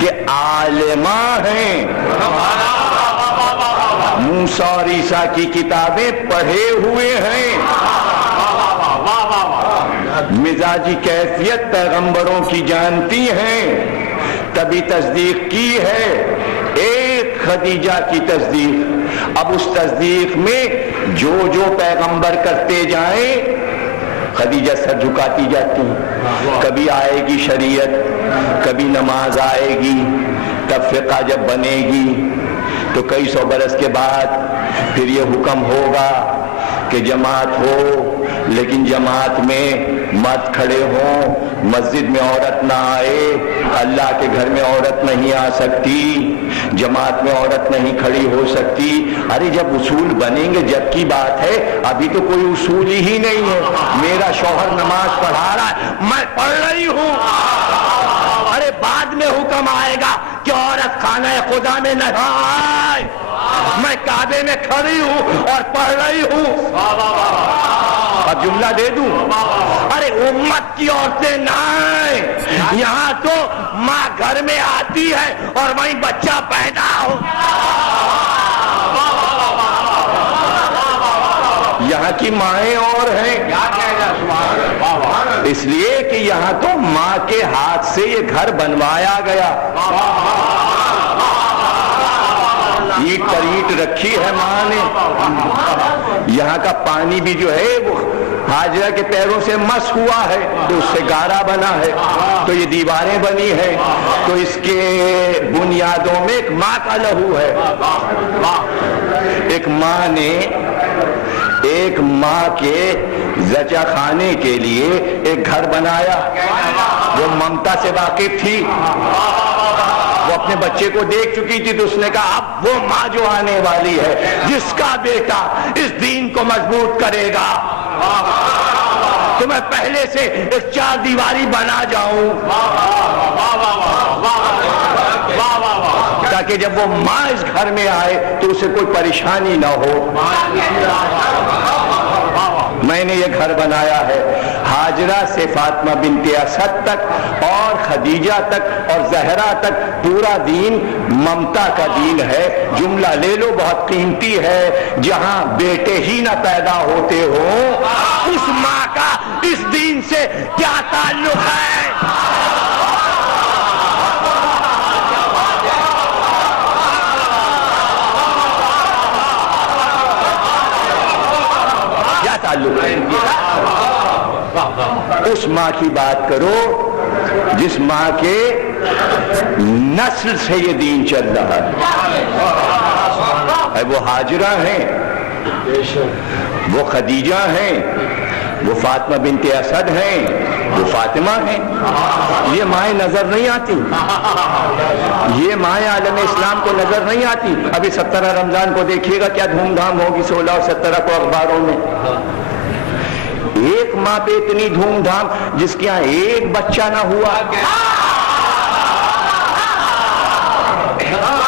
کہ عالماں ہیں، موسیٰ اور عیسیٰ کی کتابیں پڑھے ہوئے ہیں، مزاجی کیفیت پیغمبروں کی جانتی ہیں، تبھی تصدیق کی ہے. ایک خدیجہ کی تصدیق. اب اس تصدیق میں جو جو پیغمبر کرتے جائیں خدیجہ سر جھکاتی جاتی. کبھی آئے گی شریعت، کبھی نماز آئے گی، تب فقہ جب بنے گی تو کئی سو برس کے بعد پھر یہ حکم ہوگا کہ جماعت ہو، لیکن جماعت میں مرد کھڑے ہوں، مسجد میں عورت نہ آئے، اللہ کے گھر میں عورت نہیں آ سکتی، جماعت میں عورت نہیں کھڑی ہو سکتی. ارے جب اصول بنیں گے جب کی بات ہے، ابھی تو کوئی اصول ہی نہیں ہے. میرا شوہر نماز پڑھا رہا ہے، میں پڑھ رہی ہوں. ارے بعد میں حکم آئے گا کہ عورت خانہ خدا میں نہ آئے، میں کعبے میں کھڑی ہوں اور پڑھ رہی ہوں. اب جملہ دے دوں، ارے امت کی عورتیں نہ آئیں، یہاں تو ماں گھر میں آتی ہے اور وہیں بچہ پیدا ہو. یہاں کی مائیں اور ہیں، اس لیے کہ یہاں تو ماں کے ہاتھ سے یہ گھر بنوایا گیا. اینٹ پر اینٹ رکھی ہے ماں نے. یہاں کا پانی بھی جو ہے وہ ہاجرہ کے پیروں سے مس ہوا ہے تو اس سے گارا بنا ہے، تو یہ دیواریں بنی ہے، تو اس کے بنیادوں میں ایک ماں کا لہو ہے. ایک ماں نے ایک ماں کے زچہ خانے کے لیے ایک گھر بنایا. وہ ممتا سے واقف تھی، وہ اپنے بچے کو دیکھ چکی تھی، تو اس نے کہا اب وہ ماں جو آنے والی ہے جس کا بیٹا اس دین کو مضبوط کرے گا تو میں پہلے سے ایک چار دیواری بنا جاؤں تاکہ جب وہ ماں اس گھر میں آئے تو اسے کوئی پریشانی نہ ہو. میں نے یہ گھر بنایا ہے. ہاجرہ سے فاطمہ بنت اسد تک اور خدیجہ تک اور زہرا تک پورا دین ممتا کا دین ہے. جملہ لے لو بہت قیمتی ہے. جہاں بیٹے ہی نہ پیدا ہوتے ہو اس ماں کا اس دین سے کیا تعلق ہے؟ کیا تعلق ہے؟ اس ماں کی بات کرو جس ماں کے نسل سے یہ دین چل رہا ہے. وہ ہاجرہ ہیں، وہ خدیجہ ہیں، وہ فاطمہ بنت اسد ہیں، وہ فاطمہ ہیں. یہ مائیں نظر نہیں آتی، یہ مائیں عالم اسلام کو نظر نہیں آتی. ابھی 17 رمضان کو دیکھیے گا کیا دھوم دھام ہوگی. 16 اور 17 کو اخباروں میں ایک ماں پہ اتنی دھوم دھام جس کے یہاں ایک بچہ نہ ہوا.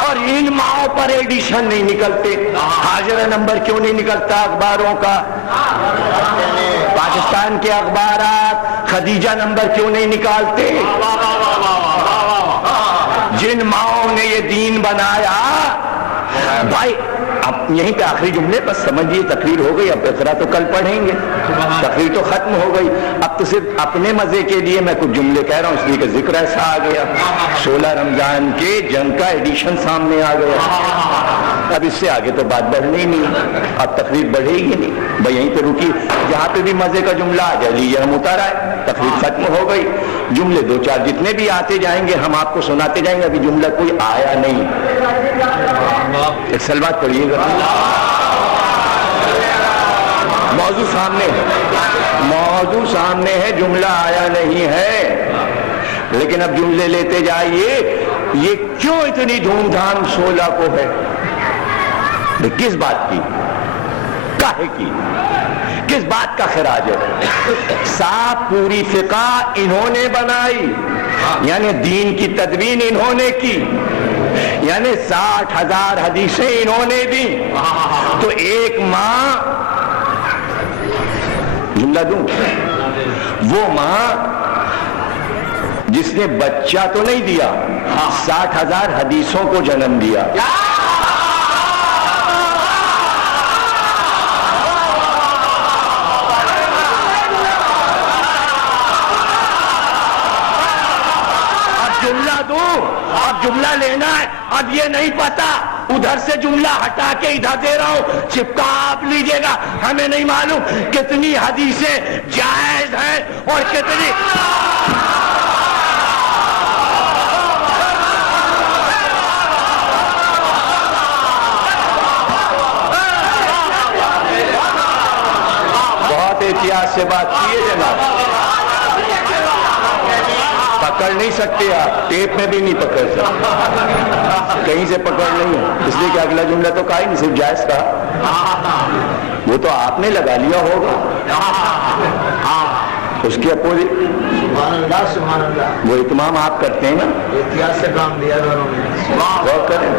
اور ان ماؤں پر ایڈیشن نہیں نکلتے. ہاجرہ نمبر کیوں نہیں نکلتا اخباروں کا؟ پاکستان کے اخبارات خدیجہ نمبر کیوں نہیں نکالتے؟ جن ماؤں نے یہ دین بنایا. بھائی اب یہیں پہ آخری جملے بس سمجھیے تقریر ہو گئی. اب اقرا تو کل پڑھیں گے، تقریر تو ختم ہو گئی. اب تو صرف اپنے مزے کے لیے میں کچھ جملے کہہ رہا ہوں اس لیے کہ ذکر ایسا آ گیا. 16 رمضان کے جنگ کا ایڈیشن سامنے آ گیا. اب اس سے آگے تو بات بڑھنی نہیں، اب تقریر بڑھے گی نہیں. بھائی یہیں پہ رکی، جہاں پہ بھی مزے کا جملہ آ جائے لیجیے ہم اتار آئے. تقریر ختم ہو گئی. جملے 2-4 جتنے بھی آتے جائیں گے ہم آپ کو سناتے جائیں گے. ابھی جملہ کوئی آیا نہیں. ایک سلوات پڑھیے گا. موضوع سامنے ہے، موضوع سامنے ہے، جملہ آیا نہیں ہے. لیکن اب جملے لیتے جائیے. یہ کیوں اتنی دھوم دھام 16 کو ہے؟ کس بات کی؟ کاہے کی؟ کس بات کا خراج ہے؟ صاحب پوری فقہ انہوں نے بنائی، یعنی دین کی تدوین انہوں نے کی، یعنی 60,000 حدیثیں انہوں نے دی. تو ایک ماں، جملہ دوں، وہ ماں جس نے بچہ تو نہیں دیا، 60,000 حدیثوں کو جنم دیا. جملہ دوں، اب جملہ لینا ہے. اب یہ نہیں پتا ادھر سے جملہ ہٹا کے ادھر دے رہا ہوں، چپکا آپ لیجئے گا. ہمیں نہیں معلوم کتنی حدیثیں جائز ہیں اور کتنی بہت احتیاط سے بات کیے جناب. پکڑ نہیں سکتے آپ، ٹیپ میں بھی نہیں پکڑ سکتے، کہیں سے پکڑ نہیں ہے. اس لیے کہ اگلا جملہ تو کہا ہی نہیں، صرف جائز کہا. وہ تو آپ نے لگا لیا ہوگا اس کے اپوزٹ. وہ اتمام آپ کرتے ہیں نا، احتیاط سے کام دیا غور کریں.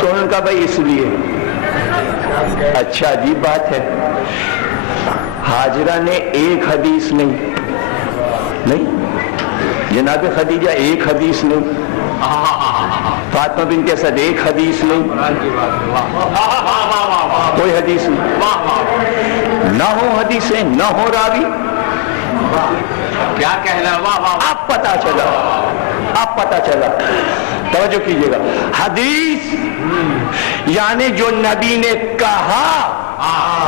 تو ان کا بھائی اس لیے اچھا عجیب بات ہے. ہاجرہ نے ایک حدیث نہیں، جناب خدیجہ ایک حدیث نہیں، فاطمہ بنت اسد ایک حدیث نہیں، کوئی حدیث نہیں. نہ ہو حدیثیں، نہ ہو راوی. کیا کہنا؟ اب پتا چلا، اب پتا چلا. توجہ کیجئے گا. حدیث یعنی جو نبی نے کہا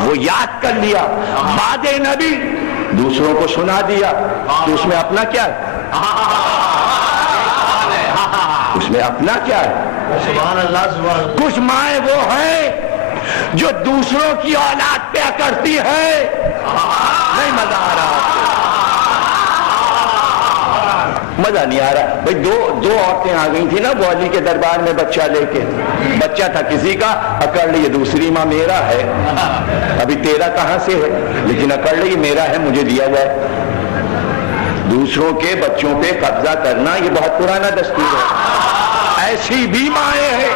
وہ یاد کر لیا، بعد نبی دوسروں کو سنا دیا. تو اس میں اپنا کیا ہے؟ اس میں اپنا کیا ہے؟ سبحان اللہ سبحان اللہ. کچھ مائیں وہ ہیں جو دوسروں کی اولاد پہ کرتی ہے. نہیں مزہ آ رہا؟ مزہ نہیں آ رہا بھائی. دو عورتیں آ گئی تھی نا بوالی کے دربار میں بچہ لے کے. بچہ تھا کسی کا، اکڑ لی دوسری ماں میرا ہے. ابھی تیرا کہاں سے ہے؟ لیکن اکڑ لی میرا ہے، مجھے دیا جائے. دوسروں کے بچوں پہ قبضہ کرنا یہ بہت پرانا دستور ہے. ایسی بھی مائیں ہیں،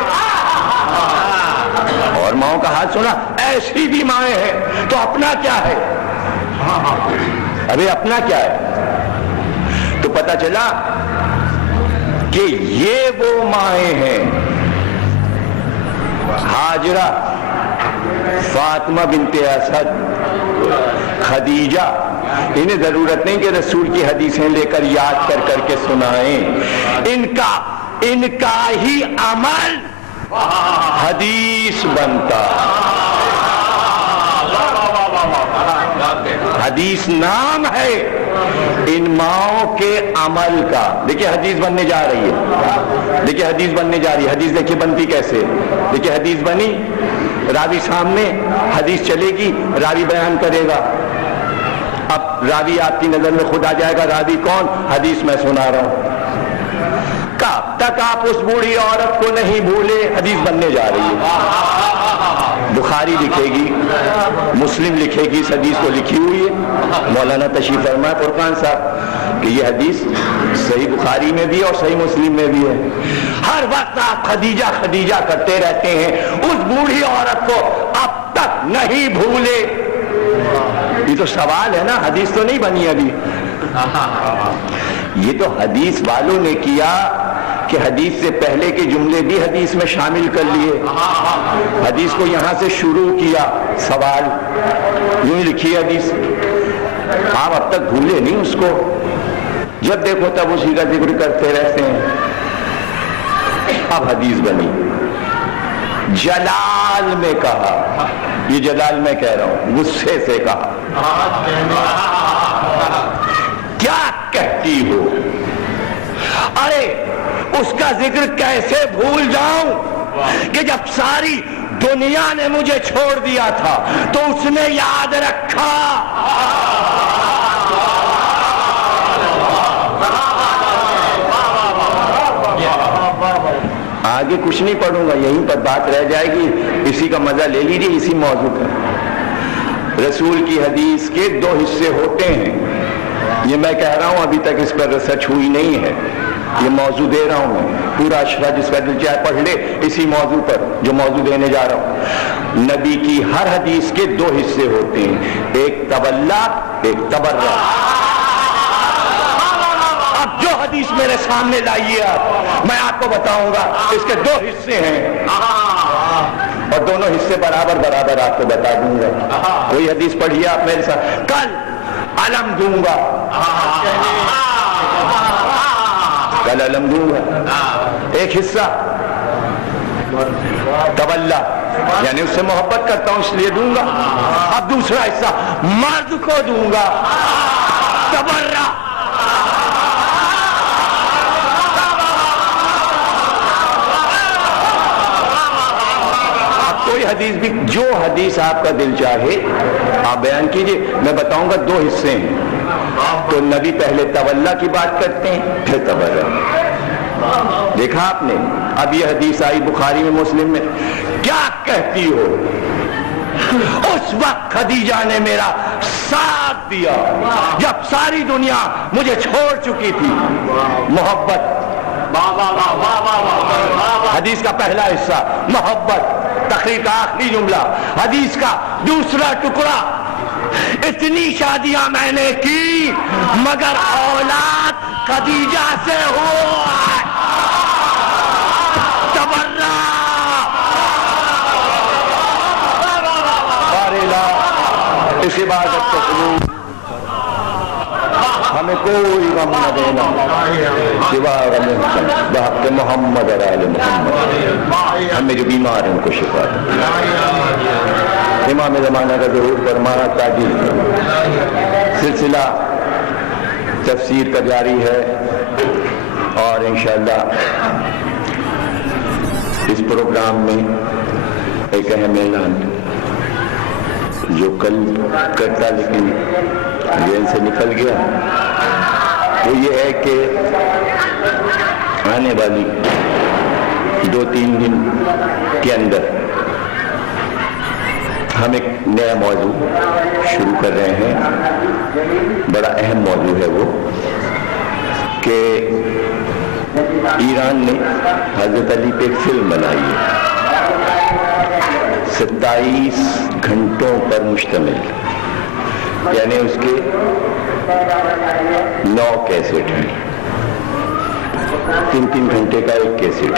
اور ماؤں کا ہاتھ سنا، ایسی بھی مائیں ہیں. تو اپنا کیا ہے؟ ابھی اپنا کیا ہے؟ تو پتہ چلا کہ یہ وہ مائیں ہیں، ہاجرہ، فاطمہ بنت اسد، خدیجہ. انہیں ضرورت نہیں کہ رسول کی حدیثیں لے کر یاد کر کر کے سنائیں، ان کا ہی عمل حدیث بنتا. حدیث نام ہے ان ماؤں کے عمل کا. دیکھیں حدیث بننے جا رہی ہے، دیکھیں حدیث بننے جا رہی ہے. حدیث دیکھیں بنتی کیسے. دیکھیں حدیث بنی، راوی سامنے، حدیث چلے گی، راوی بیان کرے گا. اب راوی آپ کی نظر میں خود آ جائے گا. راوی کون؟ حدیث میں سنا رہا ہوں. کب تک آپ اس بوڑھی عورت کو نہیں بھولے. حدیث بننے جا رہی ہے. بخاری لکھے گی، مسلم لکھے گی، اس حدیث کو لکھی ہوئی ہے. مولانا تشریف فرمائے فرقان صاحب کہ یہ حدیث صحیح بخاری میں بھی ہے اور صحیح مسلم میں بھی ہے. ہر وقت آپ خدیجہ خدیجہ کرتے رہتے ہیں، اس بوڑھی عورت کو اب تک نہیں بھولے. یہ تو سوال ہے نا، حدیث تو نہیں بنی ابھی. یہ تو حدیث والوں نے کیا کہ حدیث سے پہلے کے جملے بھی حدیث میں شامل کر لیے. حدیث کو یہاں سے شروع کیا. سوال یوں ہی لکھی حدیث، آپ اب تک بھولے نہیں اس کو. جب دیکھو تب اسی کا ذکر کرتے رہتے ہیں. اب حدیث بنی. جلال میں کہا، یہ جلال میں کہہ رہا ہوں، غصے سے کہا. کیا کہتی ہو؟ ارے اس کا ذکر کیسے بھول جاؤں کہ جب ساری دنیا نے مجھے چھوڑ دیا تھا تو اس نے یاد رکھا. آگے کچھ نہیں پڑھوں گا، یہیں پر بات رہ جائے گی. اسی کا مزہ لے لیجیے اسی موضوع پر. رسول کی حدیث کے دو حصے ہوتے ہیں. یہ میں کہہ رہا ہوں، ابھی تک اس پر ریسرچ ہوئی نہیں ہے. یہ موضوع دے رہا ہوں میں. پورا اشرا جس کا دل چاہے پڑھ لے اسی موضوع پر جو موضوع دینے جا رہا ہوں. نبی کی ہر حدیث کے دو حصے ہوتے ہیں، ایک تولا، ایک تبرع. اب جو حدیث میرے سامنے لائیے آپ، میں آپ کو بتاؤں گا اس کے دو حصے ہیں اور دونوں حصے برابر برابر آپ کو بتا دوں گا. کوئی حدیث پڑھیے آپ میرے ساتھ. کل علم دوں گا، کل علم دوں گا. ایک حصہ تولا، یعنی اس سے محبت کرتا ہوں اس لیے دوں گا. اب دوسرا حصہ مرد کو دوں گا، تبرع. کوئی حدیث بھی، جو حدیث آپ کا دل چاہے آپ بیان کیجئے. میں بتاؤں گا دو حصے ہیں. تو نبی پہلے تولا کی بات کرتے ہیں پھر تبرع. دیکھا آپ نے. اب یہ حدیث آئی بخاری میں مسلم میں. کیا کہتی ہو؟ اس وقت خدیجہ نے میرا ساتھ دیا جب ساری دنیا مجھے چھوڑ چکی تھی. محبت. حدیث کا پہلا حصہ محبت، تقریر کا آخری جملہ. حدیث کا دوسرا ٹکڑا، اتنی شادیاں میں نے کی مگر اولاد خدیجہ سے ہوا. تبرع. اس عبادت کو قبول، ہمیں کوئی غم نہ دینا سوا بحق محمد اور آل محمد. ہمیں جو بیمار ہیں ان کو شفا دے. امام زمانہ کا ظہور فرمایا. تاجی سلسلہ تفسیر کا جاری ہے اور انشاءاللہ اس پروگرام میں ایک اہم اعلان جو کل کرتا لیکن ذہن سے نکل گیا، وہ یہ ہے کہ آنے والی 2-3 دن کے اندر ہم ایک نیا موضوع شروع کر رہے ہیں. بڑا اہم موضوع ہے وہ کہ ایران نے حضرت علی پہ ایک فلم بنائی ہے 27 گھنٹوں پر مشتمل. یعنی اس کے 9 کیسٹ ہیں، 3 گھنٹے کا ایک کیسٹ ہے،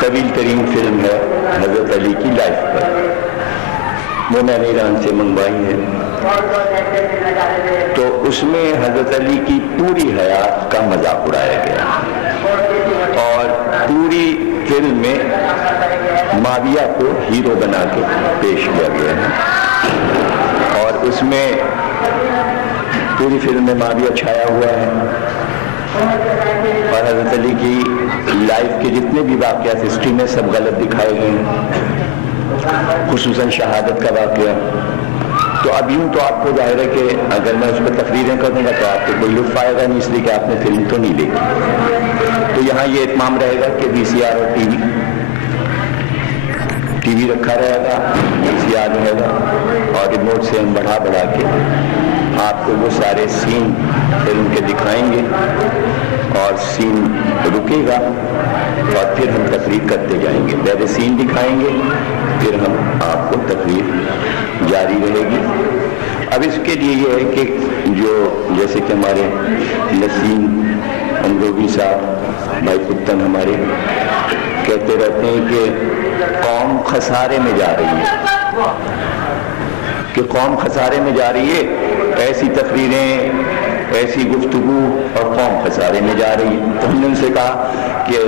طویل ترین فلم ہے حضرت علی کی لائف پر، وہ میں نے ایران سے منگوائی ہے۔ تو اس میں حضرت علی کی پوری حیات کا مذاق اڑایا گیا اور پوری فلم میں معاویہ کو ہیرو بنا کے پیش کیا گیا ہے، اور اس میں پوری فلم میں معاویہ چھایا ہوا ہے، اور حضرت علی کی لائف کے جتنے بھی واقعات ہسٹری میں سب غلط دکھائے گئے ہیں، خصوصاً شہادت کا واقعہ۔ تو اب یوں تو آپ کو ظاہر ہے کہ اگر میں اس پہ تقریریں کروں گا تو آپ کو کوئی لطف آئے گا نہیں، اس لیے کہ آپ نے فلم تو نہیں دیکھی۔ تو یہاں یہ اہتمام رہے گا کہ VCR اور ٹی وی رکھا رہے گا، VCR رہے گا، اور ریموٹ سے ہم بڑھا کے آپ کو وہ سارے سین فلم کے دکھائیں گے، اور سین رکے گا اور پھر ہم تقریر کرتے جائیں گے۔ پہلے سین دکھائیں گے، پھر ہم آپ کو تقریر جاری رہے گی۔ اب اس کے لیے یہ ہے کہ جو جیسے کہ ہمارے نسیم اندوبی صاحب بھائی پتن ہمارے کہتے رہتے ہیں کہ قوم خسارے میں جا رہی ہے، کہ قوم خسارے میں جا رہی ہے، ایسی تقریریں، ایسی گفتگو، اور قوم خسارے میں جا رہی ہے۔ تو ہم نے ان سے کہا کہ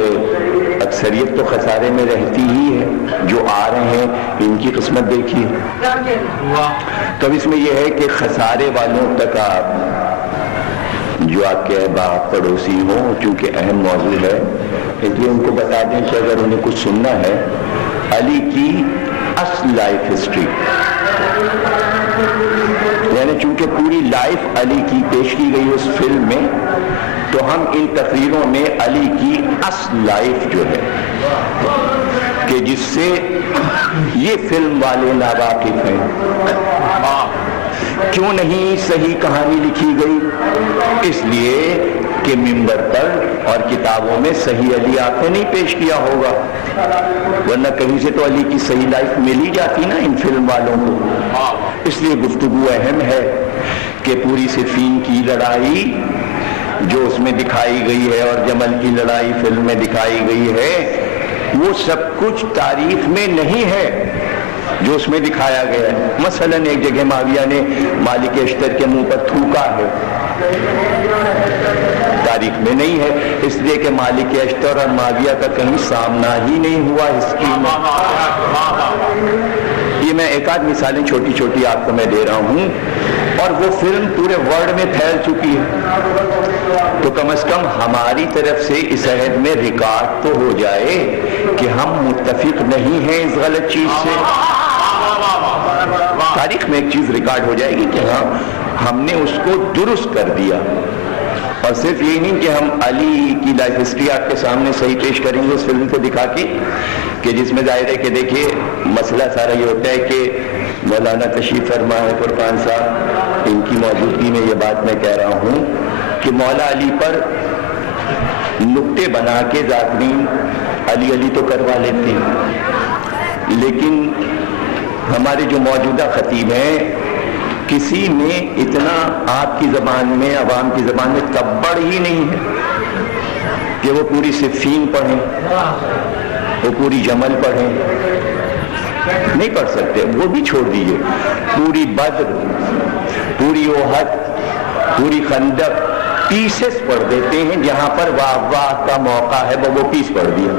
اکثریت تو خسارے میں رہتی ہی ہے، جو آ رہے ہیں ان کی قسمت دیکھیے۔ تو اس میں یہ ہے کہ خسارے والوں تک آپ جو آپ کے احباب پڑوسی ہوں، چونکہ اہم موضوع ہے اس لیے ان کو بتا دیں کہ اگر انہیں کچھ سننا ہے علی کی اصل لائف ہسٹری، یعنی چونکہ پوری لائف علی کی پیش کی گئی اس فلم میں، تو ہم ان تقریروں میں علی کی اصل لائف جو ہے کہ جس سے یہ فلم والے ناواقف ہیں، کیوں نہیں صحیح کہانی لکھی گئی؟ اس لیے کہ منبر پر اور کتابوں میں صحیح علی آپ نے نہیں پیش کیا ہوگا، ورنہ کہیں سے تو علی کی صحیح لائف مل ہی جاتی نا ان فلم والوں کو۔ اس لیے گفتگو اہم ہے کہ پوری صفین کی لڑائی جو اس میں دکھائی گئی ہے اور جمل کی لڑائی فلم میں دکھائی گئی ہے، وہ سب کچھ تاریخ میں نہیں ہے جو اس میں دکھایا گیا ہے۔ مثلا ایک جگہ معاویہ نے مالک اشتر کے منہ پر تھوکا ہے، تاریخ میں نہیں ہے، اس لیے کہ مالک اشتر اور معاویہ کا کہیں سامنا ہی نہیں ہوا ہسٹری میں۔ یہ میں ایک آدھ مثالیں چھوٹی چھوٹی آپ کو میں دے رہا ہوں، اور وہ فلم پورے ورلڈ میں پھیل چکی ہے، تو کم از کم ہماری طرف سے اس عہد میں ریکارڈ تو ہو جائے کہ ہم متفق نہیں ہیں اس غلط چیز سے۔ تاریخ میں ایک چیز ریکارڈ ہو جائے گی کہ ہاں ہم نے اس کو درست کر دیا، اور صرف یہی نہیں کہ ہم علی کی لائف ہسٹری آپ کے سامنے صحیح پیش کریں گے اس فلم کو دکھا کے، کہ جس میں ظاہر ہے کہ دیکھیے مسئلہ سارا یہ ہوتا ہے کہ مولانا تشریف فرما ہے فرقان صاحب، ان کی موجودگی میں یہ بات میں کہہ رہا ہوں کہ مولا علی پر نکتے بنا کے ذاکرین علی علی تو کروا لیتے ہیں، لیکن ہمارے جو موجودہ خطیب ہیں کسی میں اتنا آپ کی زبان میں، عوام کی زبان میں تبڑ ہی نہیں ہے کہ وہ پوری صفین پڑھیں، وہ پوری جمل پڑھیں، نہیں پڑھ سکتے، وہ بھی چھوڑ دیجئے، پوری بدر، پوری احد، پوری خندق پیسز پڑھ دیتے ہیں، جہاں پر واہ واہ کا موقع ہے وہ پیس پڑھ دیا،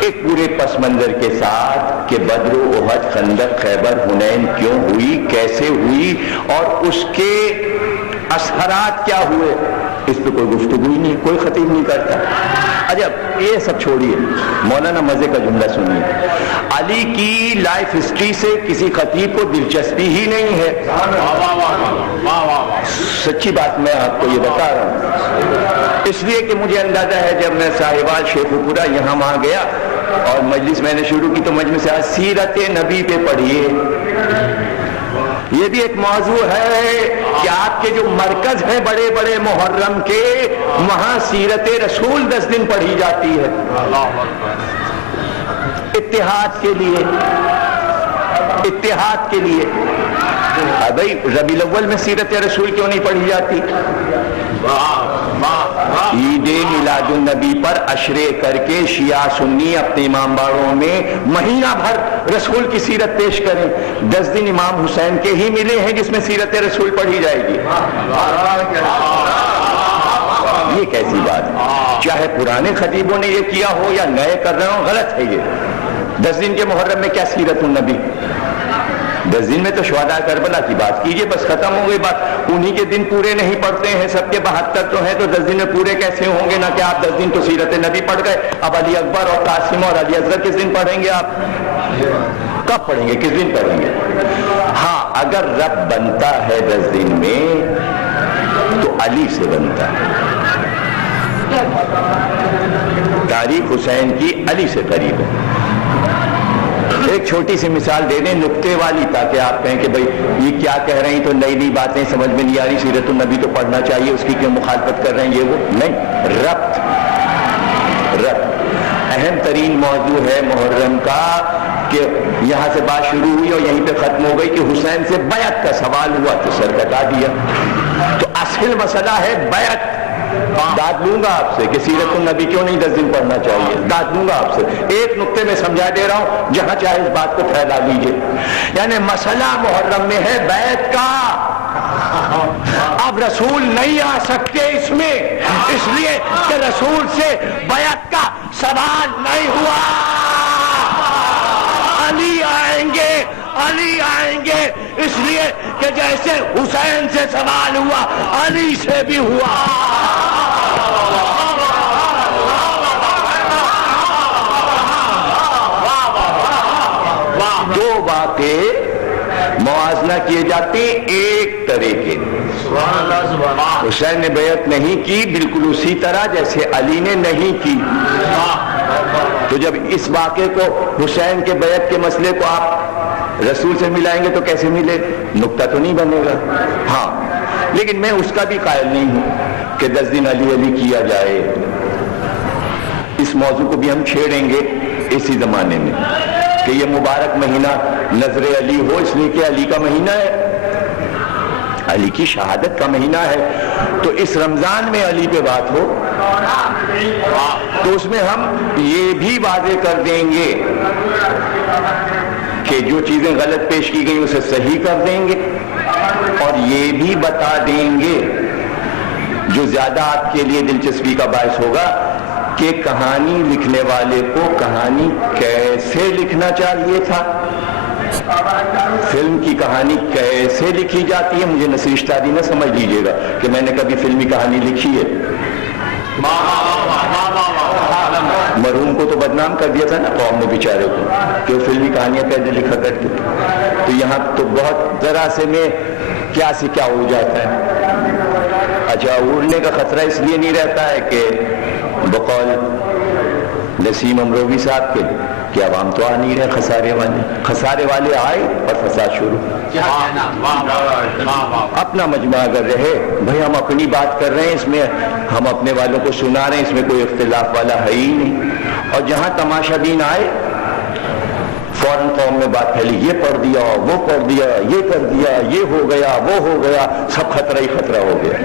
ایک پورے پس منظر کے ساتھ کہ بدر و احد خندق خیبر حنین کیوں ہوئی، کیسے ہوئی، اور اس کے اثرات کیا ہوئے، اس پہ کوئی گفتگو ہی نہیں، کوئی خطیب نہیں کرتا۔ عجب، یہ سب چھوڑیے، مولانا مزے کا جملہ سنیے، علی کی لائف ہسٹری سے کسی خطیب کو دلچسپی ہی نہیں ہے۔ سچی بات میں آپ کو یہ بتا رہا ہوں، اس لیے کہ مجھے اندازہ ہے جب میں صاحبال شیخ پورا یہاں وہاں گیا اور مجلس میں نے شروع کی تو مجلس سیرت نبی پہ پڑھیے، یہ بھی ایک موضوع ہے کہ آپ کے جو مرکز ہیں بڑے بڑے محرم کے، وہاں سیرت رسول 10 دن پڑھی جاتی ہے اتحاد کے لیے، اتحاد کے لیے۔ بھائی ربیع الاول میں سیرت رسول کیوں نہیں پڑھی جاتی؟ عید میلاد النبی پر عشرے کر کے شیعہ سنی اپنے امام باڑوں میں مہینہ بھر رسول کی سیرت پیش کریں. 10 دن امام حسین کے ہی ملے ہیں جس میں سیرت رسول پڑھی جائے گی. یہ کیسی بات ہے؟ چاہے پرانے خطیبوں نے یہ کیا ہو یا نئے کر رہے ہوں، غلط ہے یہ. 10 دن کے محرم میں کیا سیرت النبی؟ 10 دن میں تو شہداء کربلا کی بات کیجئے، بس ختم ہو گئی بات. انہی کے دن پورے نہیں پڑھتے ہیں، سب کے 72 تو ہیں، تو 10 دن میں پورے کیسے ہوں گے؟ نہ کہ آپ 10 دن تو سیرت نبی پڑھ گئے، اب علی اکبر اور قاسم اور علی اصغر کس دن پڑھیں گے آپ؟ کب پڑھیں گے؟ کس دن پڑھیں گے؟ ہاں اگر رب بنتا ہے 10 دن میں تو علی سے بنتا ہے. تاریخ حسین کی علی سے قریب ہے. ایک چھوٹی سی مثال دے دیں نقطے والی، تاکہ آپ کہیں کہ بھئی یہ کیا کہہ رہے ہیں، تو نئی نئی باتیں سمجھ میں نہیں آ رہی، سیرت النبی تو پڑھنا چاہیے، اس کی کیوں مخالفت کر رہے ہیں؟ یہ وہ نہیں، ربط. اہم ترین موضوع ہے محرم کا کہ یہاں سے بات شروع ہوئی اور یہیں پہ ختم ہو گئی کہ حسین سے بیعت کا سوال ہوا تو سر کٹا دیا. تو اصل مسئلہ ہے بیعت. داد لوں گا آپ سے کہ سیرت النبی کیوں نہیں 10 دن پڑھنا چاہیے، داد لوں گا آپ سے. ایک نقطے میں سمجھا دے رہا ہوں، جہاں چاہے اس بات کو پھیلا لیجئے. یعنی مسئلہ محرم میں ہے بیعت کا. اب رسول نہیں آ سکتے اس میں، اس لیے کہ رسول سے بیعت کا سوال نہیں ہوا. علی آئیں گے، علی آئیں گے، اس لیے کہ جیسے حسین سے سوال ہوا علی سے بھی ہوا. دو واقعے موازنہ کیے جاتے ہیں ایک طرح کے. حسین نے بیعت نہیں کی بالکل اسی طرح جیسے علی نے نہیں کی. تو جب اس واقعے کو حسین کے بیعت کے مسئلے کو آپ رسول سے ملائیں گے تو کیسے ملے؟ نقطہ تو نہیں بنے گا. ہاں لیکن میں اس کا بھی قائل نہیں ہوں کہ 10 دن علی علی کیا جائے. اس موضوع کو بھی ہم چھیڑیں گے اسی زمانے میں کہ یہ مبارک مہینہ نظر علی ہو، اس لیے کہ علی کا مہینہ ہے، علی کی شہادت کا مہینہ ہے. تو اس رمضان میں علی پہ بات ہو تو اس میں ہم یہ بھی واضح کر دیں گے کہ جو چیزیں غلط پیش کی گئیں اسے صحیح کر دیں گے، اور یہ بھی بتا دیں گے جو زیادہ آپ کے لیے دلچسپی کا باعث ہوگا کہ کہانی لکھنے والے کو کہانی کیسے لکھنا چاہیے تھا. فلم کی کہانی کیسے لکھی جاتی ہے. مجھے نصیر اشتادی نہ سمجھ لیجئے گا کہ میں نے کبھی فلمی کہانی لکھی ہے. مرحوم کو تو بدنام کر دیا تھا نا قوم نے بیچارے کو کہ وہ فلمی کہانیاں پہلے لکھا کرتے. تو یہاں تو بہت ذرا سے میں کیا سے کیا ہو جاتا ہے. اچھا اڑنے کا خطرہ اس لیے نہیں رہتا ہے کہ بقول نسیم امروی صاحب کے کہ عوام تو آ نہیں رہے، خسارے والے آئے اور فساد شروع. اپنا مجمع اگر رہے بھائی ہم اپنی بات کر رہے ہیں، اس میں ہم اپنے والوں کو سنا رہے ہیں، اس میں کوئی اختلاف والا ہے ہی نہیں. اور جہاں تماشا بین آئے فوراً قوم میں بات پھیلی، یہ پڑھ دیا، وہ پڑھ دیا، یہ کر دیا، یہ ہو گیا، وہ ہو گیا، سب خطرہ ہی خطرہ ہو گیا.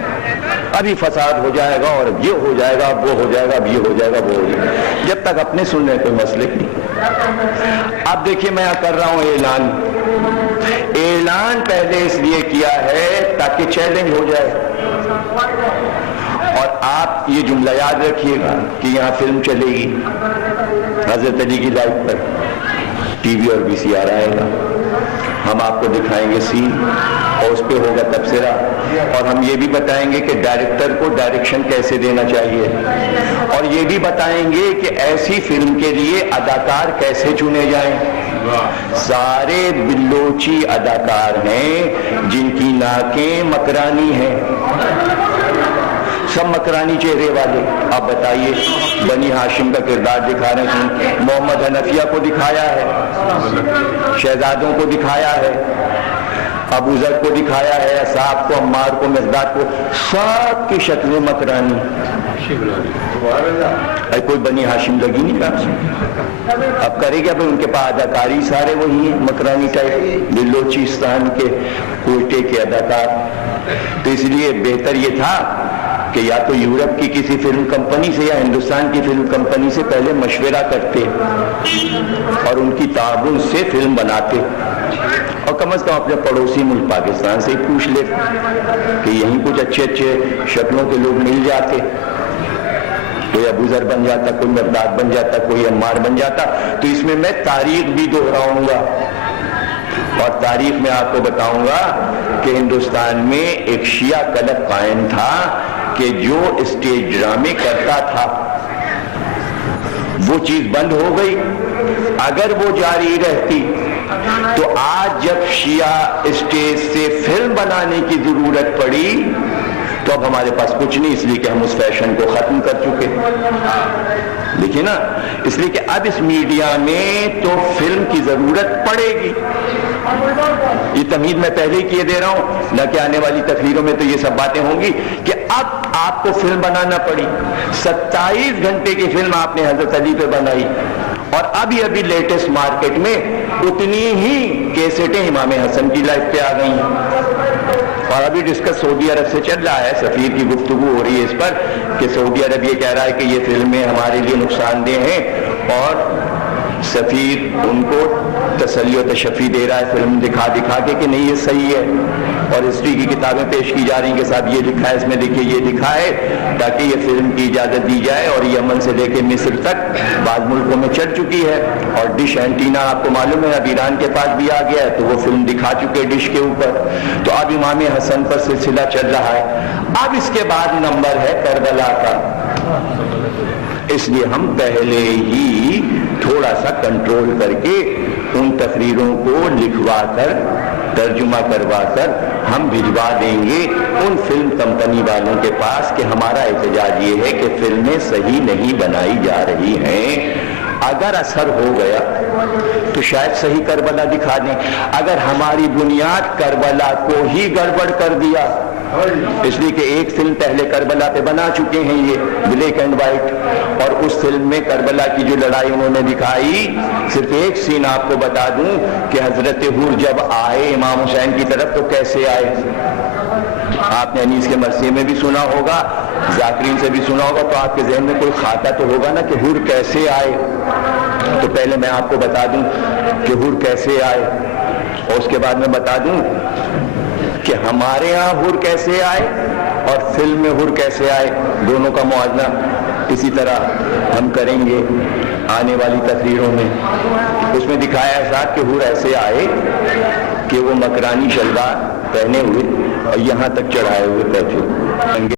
ابھی فساد ہو جائے گا اور یہ ہو جائے گا، وہ ہو جائے گا، اب یہ ہو جائے گا، وہ ہو جائے گا. جب تک اپنے سننے کوئی مسئلے نہیں. اب دیکھیے میں کر رہا ہوں اعلان پہلے اس لیے کیا ہے تاکہ چیلنج ہو جائے. اور آپ یہ جملہ یاد رکھیے گا کہ یہاں فلم چلے گی حضرت علی کی لائف پر، ٹی وی اور وی سی آر آئے گا، ہم آپ کو دکھائیں گے سین اور اس پہ ہوگا تبصرہ، اور ہم یہ بھی بتائیں گے کہ ڈائریکٹر کو ڈائریکشن کیسے دینا چاہیے، اور یہ بھی بتائیں گے کہ ایسی فلم کے لیے اداکار کیسے چنے جائیں. سارے بلوچی اداکار ہیں جن کی ناکیں مکرانی ہیں، سب مکرانی چہرے والے. آپ بتائیے بنی ہاشم کا کردار دکھا رہے ہیں، محمد حنفیہ کو دکھایا ہے، شہزادوں کو دکھایا ہے، ابو ذر کو دکھایا ہے، اصحاب کو، عمار کو، مقداد کو، سب کی شکلیں مکرانی. کوئی بنی ہاشم لگی نہیں کہا. اب کرے گا ان کے پاس اداکاری سارے وہی ہیں مکرانی ٹائپ، بلوچستان کے، کوئٹے کے اداکار. تو اس لیے بہتر یہ تھا کہ یا تو یورپ کی کسی فلم کمپنی سے یا ہندوستان کی فلم کمپنی سے پہلے مشورہ کرتے اور ان کی تعاون سے فلم بناتے، اور کم از کم اپنے پڑوسی ملک پاکستان سے ہی پوچھ لیتے کہ یہیں کچھ اچھے اچھے شکلوں کے لوگ مل جاتے. کوئی ابو ذر بن جاتا، کوئی مقداد بن جاتا، کوئی عمار بن جاتا. تو اس میں تاریخ بھی دہراؤں گا، اور تاریخ میں آپ کو بتاؤں گا کہ ہندوستان میں ایک شیعہ کلب قائم تھا کہ جو اسٹیج ڈرامے کرتا تھا. وہ چیز بند ہو گئی. اگر وہ جاری رہتی تو آج جب شیعہ اسٹیج سے فلم بنانے کی ضرورت پڑی تو اب ہمارے پاس کچھ نہیں، اس لیے کہ ہم اس فیشن کو ختم کر چکے. دیکھیے نا، اس لیے کہ اب اس میڈیا میں تو فلم کی ضرورت پڑے گی. یہ تمہید میں پہلے ہی کیے دے رہا ہوں، نہ کہ آنے والی تقریروں میں تو یہ سب باتیں ہوں گی کہ اب آپ کو فلم بنانا پڑی. 27 گھنٹے کی فلم آپ نے حضرت علی پہ بنائی، اور ابھی لیٹسٹ مارکیٹ میں اتنی ہی کیسٹیں امام حسن کی لائف پہ آ گئی ہیں. اور ابھی ڈسکس سعودی عرب سے چل رہا ہے، سفیر کی گفتگو ہو رہی ہے اس پر کہ سعودی عرب یہ کہہ رہا ہے کہ یہ فلمیں ہمارے لیے نقصان دہ ہیں، اور سفیر ان کو تسلی و تشفی دے رہا ہے فلم دکھا دکھا کے کہ نہیں یہ صحیح ہے. اور ہسٹری کی کتابیں پیش کی جا رہی ہیں کہ صاحب یہ لکھا ہے، اس میں دیکھیے یہ لکھا ہے، تاکہ یہ فلم کی اجازت دی جائے. اور یمن سے لے کے مصر تک بعض ملکوں میں چل چکی ہے. اور ڈش اینٹینا آپ کو معلوم ہے اب ایران کے پاس بھی آ گیا ہے، تو وہ فلم دکھا چکے ڈش کے اوپر. تو اب امام حسن پر سلسلہ چل رہا ہے. اب اس کے بعد نمبر ہے کربلا کا. اس لیے ہم پہلے ہی تھوڑا سا کنٹرول کر کے ان تقریروں کو لکھوا کر ترجمہ کروا کر ہم بھجوا دیں گے ان فلم کمپنی والوں کے پاس کہ ہمارا احتجاج یہ ہے کہ فلمیں صحیح نہیں بنائی جا رہی ہیں. اگر اثر ہو گیا تو شاید صحیح کربلا دکھا دیں. اگر ہماری بنیاد کربلا کو ہی گڑبڑ کر دیا، اس لیے کہ ایک فلم پہلے کربلا پہ بنا چکے ہیں یہ بلیک اینڈ وائٹ، اور اس فلم میں کربلا کی جو لڑائی انہوں نے دکھائی، صرف ایک سین آپ کو بتا دوں کہ حضرت حور جب آئے امام حسین کی طرف تو کیسے آئے. آپ نے انیس کے مرثیے میں بھی سنا ہوگا، ذاکرین سے بھی سنا ہوگا، تو آپ کے ذہن میں کوئی خاکہ تو ہوگا نا کہ حور کیسے آئے. تو پہلے میں آپ کو بتا دوں کہ حور کیسے آئے، اور اس کے بعد میں بتا دوں کہ ہمارے ہاں حور کیسے آئے اور فلم میں حور کیسے آئے. دونوں کا موازنہ اسی طرح ہم کریں گے آنے والی تقریروں میں. اس میں دکھایا ہے صاحب کہ حور ایسے آئے کہ وہ مکرانی شلوار پہنے ہوئے اور یہاں تک چڑھائے ہوئے بیٹھے.